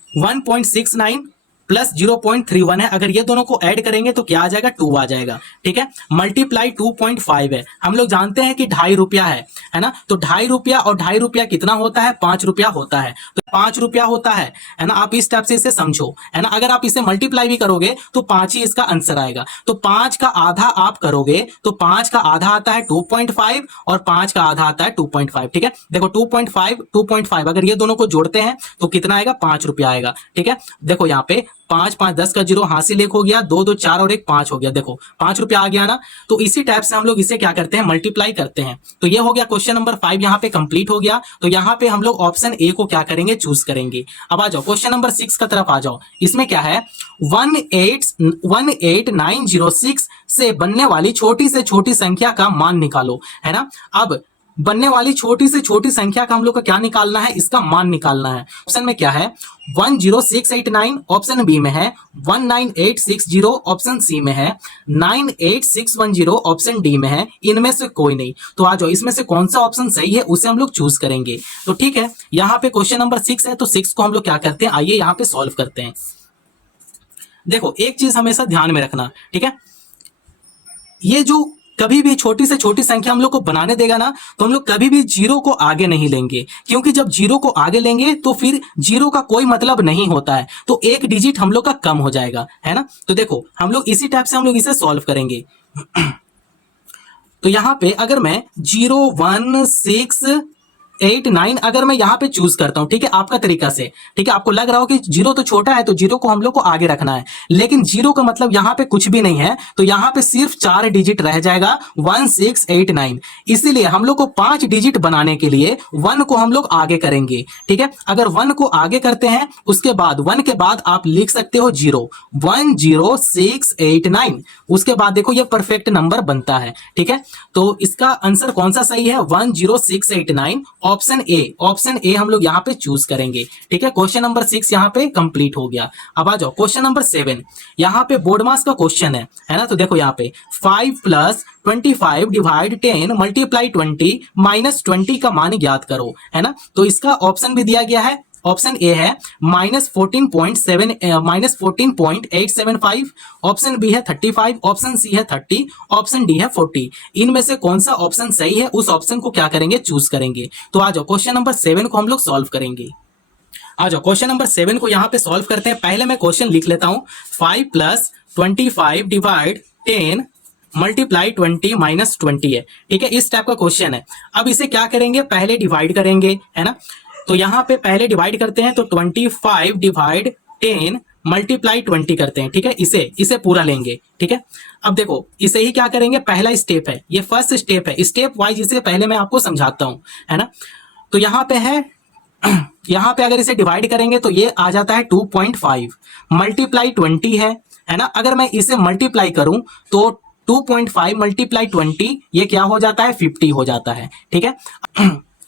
1.69 प्लस 0.31 है, अगर ये दोनों को ऐड करेंगे तो क्या आ जाएगा, 2 आ जाएगा। ठीक है, मल्टीप्लाई 2.5 है, हम लोग जानते हैं कि 2.5 रुपया है ना। तो 2.5 रुपया और 2.5 रुपया कितना होता है, 5 रुपया होता है। तो 5 रुपया होता है ना। आप इस टाइप से इसे समझो, है ना। अगर आप इसे मल्टीप्लाई भी करोगे तो 5 ही इसका आंसर आएगा। तो 5 का आधा आप करोगे तो 5 का आधा आता है 2.5 और 5 का आधा आता है 2.5। ठीक है, देखो 2.5 अगर ये दोनों को जोड़ते हैं तो कितना आएगा, 5 रुपया आएगा। ठीक है, देखो यहाँ पे 5 5 10 का 0 हासिल 1 हो गया, 2 2 4 और 1 5 हो गया। देखो 5 रुपया आ गया ना। तो इसी टाइप से हम लोग इसे क्या करते हैं, मल्टीप्लाई करते हैं। तो ये हो गया क्वेश्चन नंबर 5 यहाँ पे कंप्लीट हो गया। तो यहाँ पे हम लोग ऑप्शन ए को क्या करेंगे, चूज करेंगे। अब आ जाओ क्वेश्चन नंबर 6 का तरफ आ जाओ। इसमें क्या है, 18906 से बनने वाली छोटी से छोटी संख्या का मान निकालो, है ना। अब बनने वाली छोटी से छोटी संख्या का हम लोग को क्या निकालना है, इसका मान निकालना है। ऑप्शन में क्या है 10689, ऑप्शन बी में है 19860, ऑप्शन सी में है 98610, ऑप्शन डी में है इनमें से कोई नहीं। तो आ जाओ इसमें से कौन सा ऑप्शन सही है उसे हम लोग चूज करेंगे। तो ठीक है, यहाँ पे क्वेश्चन नंबर 6 है, तो 6 को हम लोग क्या करते हैं, आइए यहाँ पे सॉल्व करते हैं। देखो एक चीज हमेशा ध्यान में रखना, ठीक है, ये जो कभी भी छोटी से छोटी संख्या हम लोग को बनाने देगा ना, तो हम लोग कभी भी 0 को आगे नहीं लेंगे, क्योंकि जब 0 को आगे लेंगे तो फिर 0 का कोई मतलब नहीं होता है। तो एक डिजिट हम लोग का कम हो जाएगा, है ना। तो देखो हम लोग इसी टाइप से हम लोग इसे सॉल्व करेंगे। तो यहां पे अगर मैं 0 1 6 8 9 अगर मैं यहाँ पे चूज करता हूं, ठीक है, आपका तरीका से, ठीक है, आपको लग रहा हो कि जीरो तो छोटा है तो जीरो को हम लोग को आगे रखना है, लेकिन जीरो का मतलब यहाँ पे कुछ भी नहीं है, तो यहाँ पे सिर्फ 4 डिजिट रह जाएगा 1 6 8 9। इसीलिए हम लोग को 5 डिजिट बनाने के लिए 1 को हम लोग आगे करेंगे, ठीक है। अगर 1 को आगे करते हैं उसके बाद 1 के बाद आप लिख सकते हो 0 1 0 6 8 9, उसके बाद देखो ये परफेक्ट नंबर बनता है, ठीक है। तो इसका आंसर कौन सा सही है? 1 0 6 8 9, ऑप्शन ए हम लोग यहाँ पे चूज करेंगे, ठीक है। क्वेश्चन नंबर 6 यहाँ पे कंप्लीट हो गया। अब आ जाओ क्वेश्चन नंबर 7, यहाँ पे बोर्ड मास का क्वेश्चन है ना। तो देखो यहाँ पे 5 प्लस 25 डिवाइड 10 मल्टीप्लाई 20 माइनस 20 का मान ज्ञात करो, है ना। तो इसका ऑप्शन भी दिया गया है, ऑप्शन ए है -14.875, ऑप्शन बी है 35, ऑप्शन सी है 30, ऑप्शन डी है 40। इनमें से कौन सा ऑप्शन सही है उस ऑप्शन को क्या करेंगे? चूज करेंगे। तो आ जाओ क्वेश्चन नंबर 7 को हम लोग सॉल्व करेंगे। आ जाओ क्वेश्चन नंबर 7 को यहाँ पे सॉल्व करते हैं। पहले मैं क्वेश्चन लिख लेता हूं, 5 प्लस 25 डिवाइड 10 मल्टीप्लाई 20 माइनस 20 है, ठीक है। इस टाइप का क्वेश्चन है। अब इसे क्या करेंगे? पहले डिवाइड करेंगे, है ना। तो यहाँ पे पहले डिवाइड करते हैं, तो 25 डिवाइड 10 मल्टीप्लाई 20 करते हैं, ठीक है। इसे पूरा लेंगे, ठीक है। अब देखो इसे ही क्या करेंगे? पहला स्टेप है, ये फर्स्ट स्टेप है, स्टेप वाइज इसे पहले मैं आपको समझाता हूं, है ना। तो यहाँ पे है, यहाँ पे अगर इसे डिवाइड करेंगे तो ये आ जाता है 2.5 मल्टीप्लाई 20 है ना। अगर मैं इसे मल्टीप्लाई करूं तो 2.5 मल्टीप्लाई 20 ये क्या हो जाता है? 50 हो जाता है, ठीक है।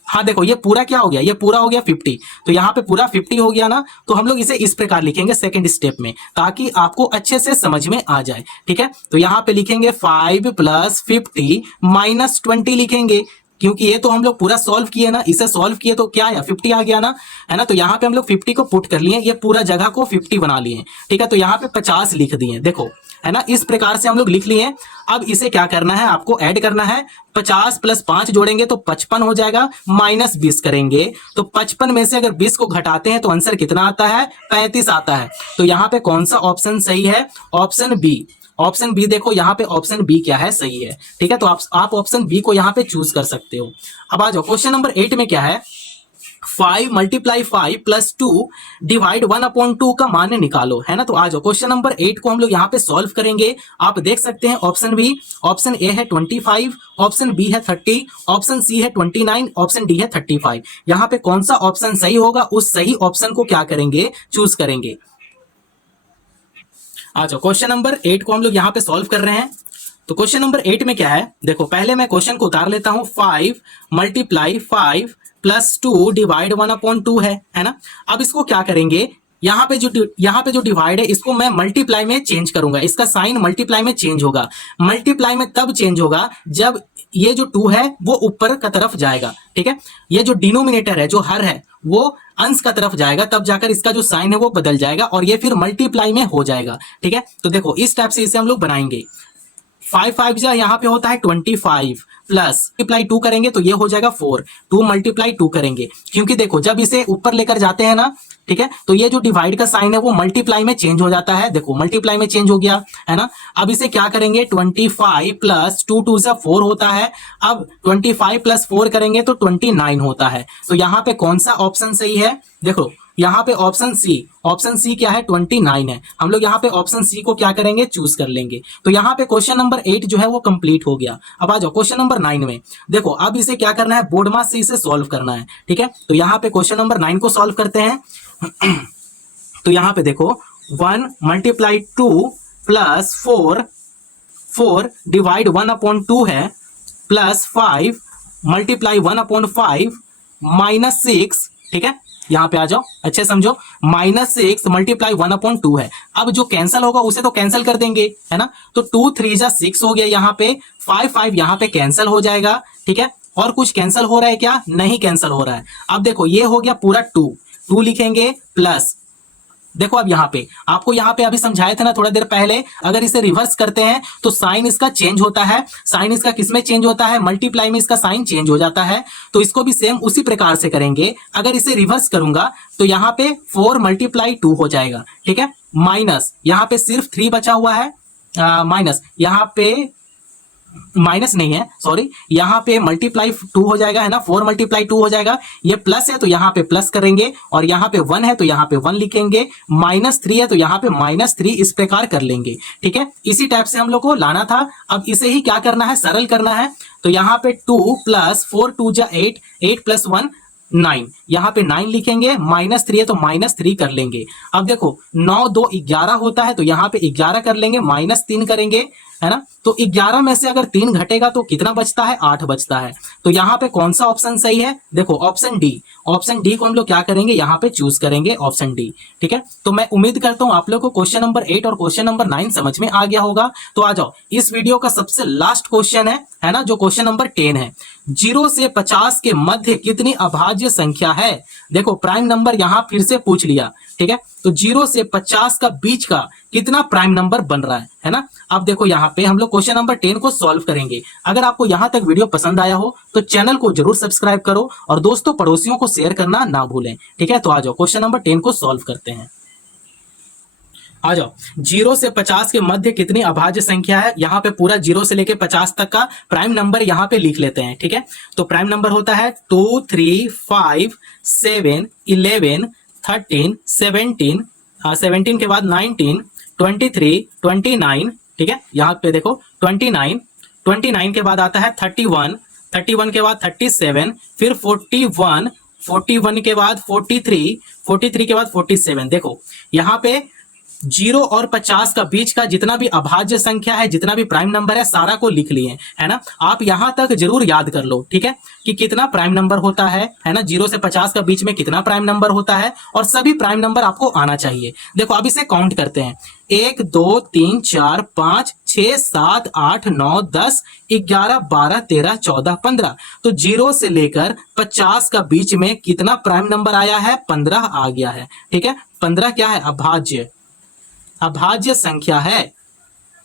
हाँ देखो ये पूरा क्या हो गया? ये पूरा हो गया 50, तो यहाँ पे पूरा 50 हो गया ना। तो हम लोग इसे इस प्रकार लिखेंगे सेकंड स्टेप में, ताकि आपको अच्छे से समझ में आ जाए, ठीक है। तो यहाँ पे लिखेंगे 5 प्लस 50 माइनस 20 लिखेंगे, क्योंकि ये तो हम लोग पूरा सॉल्व किए ना, इसे सॉल्व किए तो क्या आया? 50 आ गया ना, है ना। तो यहाँ पे हम लोग 50 को पुट कर लिए, ये पूरा जगह को 50 बना लिए, ठीक है। तो यहाँ पे 50 लिख दिए, देखो, है ना। इस प्रकार से हम लोग लिख लिए। अब इसे क्या करना है? आपको ऐड करना है। 50 प्लस 5 जोड़ेंगे तो 55 हो जाएगा, माइनस 20 करेंगे तो 55 में से अगर 20 को घटाते हैं तो आंसर कितना आता है? 35 आता है। तो यहाँ पे कौन सा ऑप्शन सही है? Option B. ऑप्शन बी देखो यहाँ पे ऑप्शन बी क्या है? सही है, ठीक है। तो आप ऑप्शन बी को यहाँ पे चूज कर सकते हो। अब आ जाओ क्वेश्चन नंबर 8 में क्या है? 5 मल्टीप्लाई 5 प्लस 2 डिवाइड 1/2 का मान निकालो, है ना। तो आ जाओ क्वेश्चन नंबर 8 को हम लोग यहाँ पे सॉल्व करेंगे। आप देख सकते हैं ऑप्शन बी, ऑप्शन ए है 25, ऑप्शन बी है 30, ऑप्शन सी है 29, ऑप्शन डी है 35। यहाँ पे कौन सा ऑप्शन सही होगा उस सही ऑप्शन को क्या करेंगे? चूज करेंगे। आ जाओ क्वेश्चन नंबर 8 को हम लोग यहाँ पे सॉल्व कर रहे हैं। तो क्वेश्चन नंबर 8 में क्या है? देखो पहले मैं क्वेश्चन को उतार लेता हूं। 5 मल्टीप्लाई 5 प्लस 2 डिवाइड 1/2 है ना। अब इसको क्या करेंगे? यहाँ पे जो डिवाइड है इसको मैं मल्टीप्लाई में चेंज करूंगा, इसका साइन मल्टीप्लाई में चेंज होगा। मल्टीप्लाई में तब चेंज होगा जब ये जो 2 है वो ऊपर का तरफ जाएगा, ठीक है। ये जो डिनोमिनेटर है, जो हर है, वो अंश का तरफ जाएगा, तब जाकर इसका जो साइन है वो बदल जाएगा और ये फिर मल्टीप्लाई में हो जाएगा, ठीक है। तो देखो इस टाइप से इसे हम लोग बनाएंगे। 5 5 यहाँ पे होता है 25 प्लस मल्टीप्लाई 2 करेंगे तो ये हो जाएगा 4, 2 मल्टीप्लाई 2 करेंगे, क्योंकि देखो जब इसे ऊपर लेकर जाते हैं ना, ठीक है, तो ये जो डिवाइड का साइन है वो मल्टीप्लाई में चेंज हो जाता है। देखो मल्टीप्लाई में चेंज हो गया, है ना। अब इसे क्या करेंगे? 25 प्लस 2 2 से 4 होता है। अब 25 प्लस 4 करेंगे तो 29 होता है। तो यहाँ पे कौन सा ऑप्शन सही है? देखो यहाँ पे ऑप्शन सी क्या है? 29 है। हम लोग यहाँ पे ऑप्शन सी को क्या करेंगे? चूज कर लेंगे। तो यहाँ पे क्वेश्चन नंबर 8 जो है वो कंप्लीट हो गया। अब आ जाओ क्वेश्चन नंबर 9 में। देखो अब इसे क्या करना है? बोर्ड मास से इसे सॉल्व करना है, ठीक है। तो यहाँ पे क्वेश्चन नंबर 9 को सॉल्व करते हैं। तो यहाँ पे देखो 1 मल्टीप्लाई 2 प्लस 4 डिवाइड 1/2 है, प्लस 5 मल्टीप्लाई 1/5 माइनस 6, ठीक है। यहाँ पे आ जाओ, अच्छे समझो, -6 मल्टीप्लाई 1/2 है। अब जो कैंसिल होगा उसे तो कैंसिल कर देंगे, है ना। तो 2 3 जा 6 हो गया, यहाँ पे 5 5 यहाँ पे कैंसिल हो जाएगा, ठीक है। और कुछ कैंसिल हो रहा है क्या? नहीं कैंसिल हो रहा है। अब देखो ये हो गया पूरा 2 लिखेंगे, प्लस देखो अब यहाँ पे आपको यहाँ पे अभी समझाया था ना थोड़ा देर पहले, अगर इसे रिवर्स करते हैं तो साइन इसका चेंज होता है। साइन इसका किसमें चेंज होता है? मल्टीप्लाई में इसका साइन चेंज हो जाता है। तो इसको भी सेम उसी प्रकार से करेंगे। अगर इसे रिवर्स करूंगा तो यहाँ पे 4 मल्टीप्लाई 2 हो जाएगा, ठीक है। माइनस यहाँ पे सिर्फ 3 बचा हुआ है, माइनस यहाँ पे माइनस नहीं है, सॉरी, यहाँ पे मल्टीप्लाई 2 हो जाएगा, है ना, 4 मल्टीप्लाई 2 हो जाएगा। ये प्लस है तो यहाँ पे प्लस करेंगे, और यहाँ पे 1 है तो यहाँ पे 1 लिखेंगे, -3 है तो यहाँ पे -3 इस प्रकार कर लेंगे। ठीक है, इसी टाइप से हम लोग को लाना था। अब इसे ही क्या करना है, सरल करना है। तो यहाँ पे 2 + 4 2 जा 8, 8 + 1 9, यहाँ पे 9 लिखेंगे, -3 है तो -3 कर लेंगे। अब देखो 9 2 11 होता है, तो यहाँ पे 11 कर लेंगे, -3 करेंगे, है ना। तो 11 में से अगर 3 घटेगा तो कितना बचता है, 8 बचता है। तो यहाँ पे कौन सा ऑप्शन सही है, देखो ऑप्शन डी। ऑप्शन डी को हम लोग क्या करेंगे, यहाँ पे चूज करेंगे ऑप्शन डी। ठीक है, तो मैं उम्मीद करता हूं आप लोग को क्वेश्चन नंबर 8 और क्वेश्चन नंबर 9 समझ में आ गया होगा। तो आ जाओ, इस वीडियो का सबसे लास्ट क्वेश्चन है ना, जो क्वेश्चन नंबर 10 है। 0 से 50 के मध्य कितनी अभाज्य संख्या है। देखो प्राइम नंबर यहाँ फिर से पूछ लिया। ठीक है, तो 0 से 50 का बीच का कितना प्राइम नंबर बन रहा है ना। अब देखो यहाँ पे हम लोग क्वेश्चन नंबर 10 को सॉल्व करेंगे। अगर आपको यहाँ तक वीडियो पसंद आया हो तो चैनल को जरूर सब्सक्राइब करो और दोस्तों पड़ोसियों को शेयर करना ना भूलें। ठीक है, तो आ जाओ क्वेश्चन नंबर 10 को सॉल्व करते हैं। आ जाओ, 0 से 50 के मध्य कितनी अभाज्य संख्या है। यहाँ पे पूरा 0 से लेके 50 तक का प्राइम नंबर यहाँ पे लिख लेते हैं। ठीक है, तो प्राइम नंबर होता है 2 3 5 7 11 13 17, 17 के बाद 19 23 29। ठीक है, यहाँ पे देखो 29, 29 के बाद आता है 31, 31 के बाद 37, फिर 41, 41 के बाद 43, 43 के बाद 47। देखो यहाँ पे 0 और 50 का बीच का जितना भी अभाज्य संख्या है, जितना भी प्राइम नंबर है, सारा को लिख लिए, है ना। आप यहां तक जरूर याद कर लो। ठीक है, कि कितना प्राइम नंबर होता है ना, 0 से 50 का बीच में कितना प्राइम नंबर होता है, और सभी प्राइम नंबर आपको आना चाहिए। देखो अब इसे काउंट करते हैं, 1 2 3 4 5 6 7 8 9 10 11 12 13 14 15। तो 0 से लेकर 50 का बीच में कितना प्राइम नंबर आया है, 15 आ गया है। ठीक है, 15 क्या है, अभाज्य संख्या है।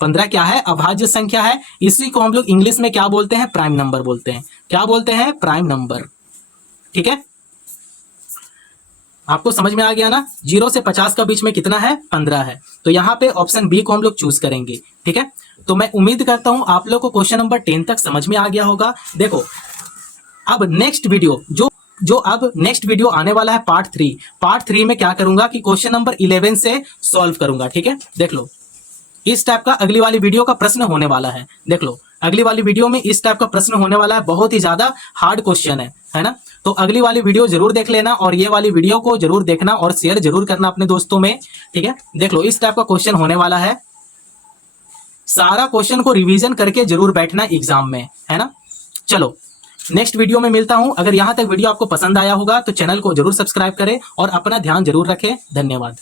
15 क्या है, अभाज्य संख्या है। इसी को हम लोग इंग्लिश में क्या बोलते हैं, प्राइम नंबर बोलते हैं। क्या बोलते हैं, प्राइम नंबर। ठीक है, आपको समझ में आ गया ना। 0 से 50 का बीच में कितना है, 15 है। तो यहाँ पे ऑप्शन बी को हम लोग चूज करेंगे। ठीक है, तो मैं उम्मीद करता हूं आप लोग को क्वेश्चन नंबर 10 तक समझ में आ गया होगा। देखो अब नेक्स्ट वीडियो जो अब नेक्स्ट वीडियो आने वाला है पार्ट 3 में क्या करूंगा कि क्वेश्चन नंबर 11 से सॉल्व करूंगा। ठीक है, देख लो इस टाइप का अगली वाली वीडियो का प्रश्न होने वाला है। देख लो अगली वाली वीडियो में इस टाइप का प्रश्न होने वाला है, बहुत ही ज्यादा हार्ड क्वेश्चन है ना। तो अगली वाली वीडियो जरूर देख लेना, और ये वाली वीडियो को जरूर देखना और शेयर जरूर करना अपने दोस्तों में। ठीक है, देख लो इस टाइप का क्वेश्चन होने वाला है। सारा क्वेश्चन को रिवीजन करके जरूर बैठना एग्जाम में, है ना। चलो नेक्स्ट वीडियो में मिलता हूं। अगर यहां तक वीडियो आपको पसंद आया होगा तो चैनल को जरूर सब्सक्राइब करें और अपना ध्यान जरूर रखें। धन्यवाद।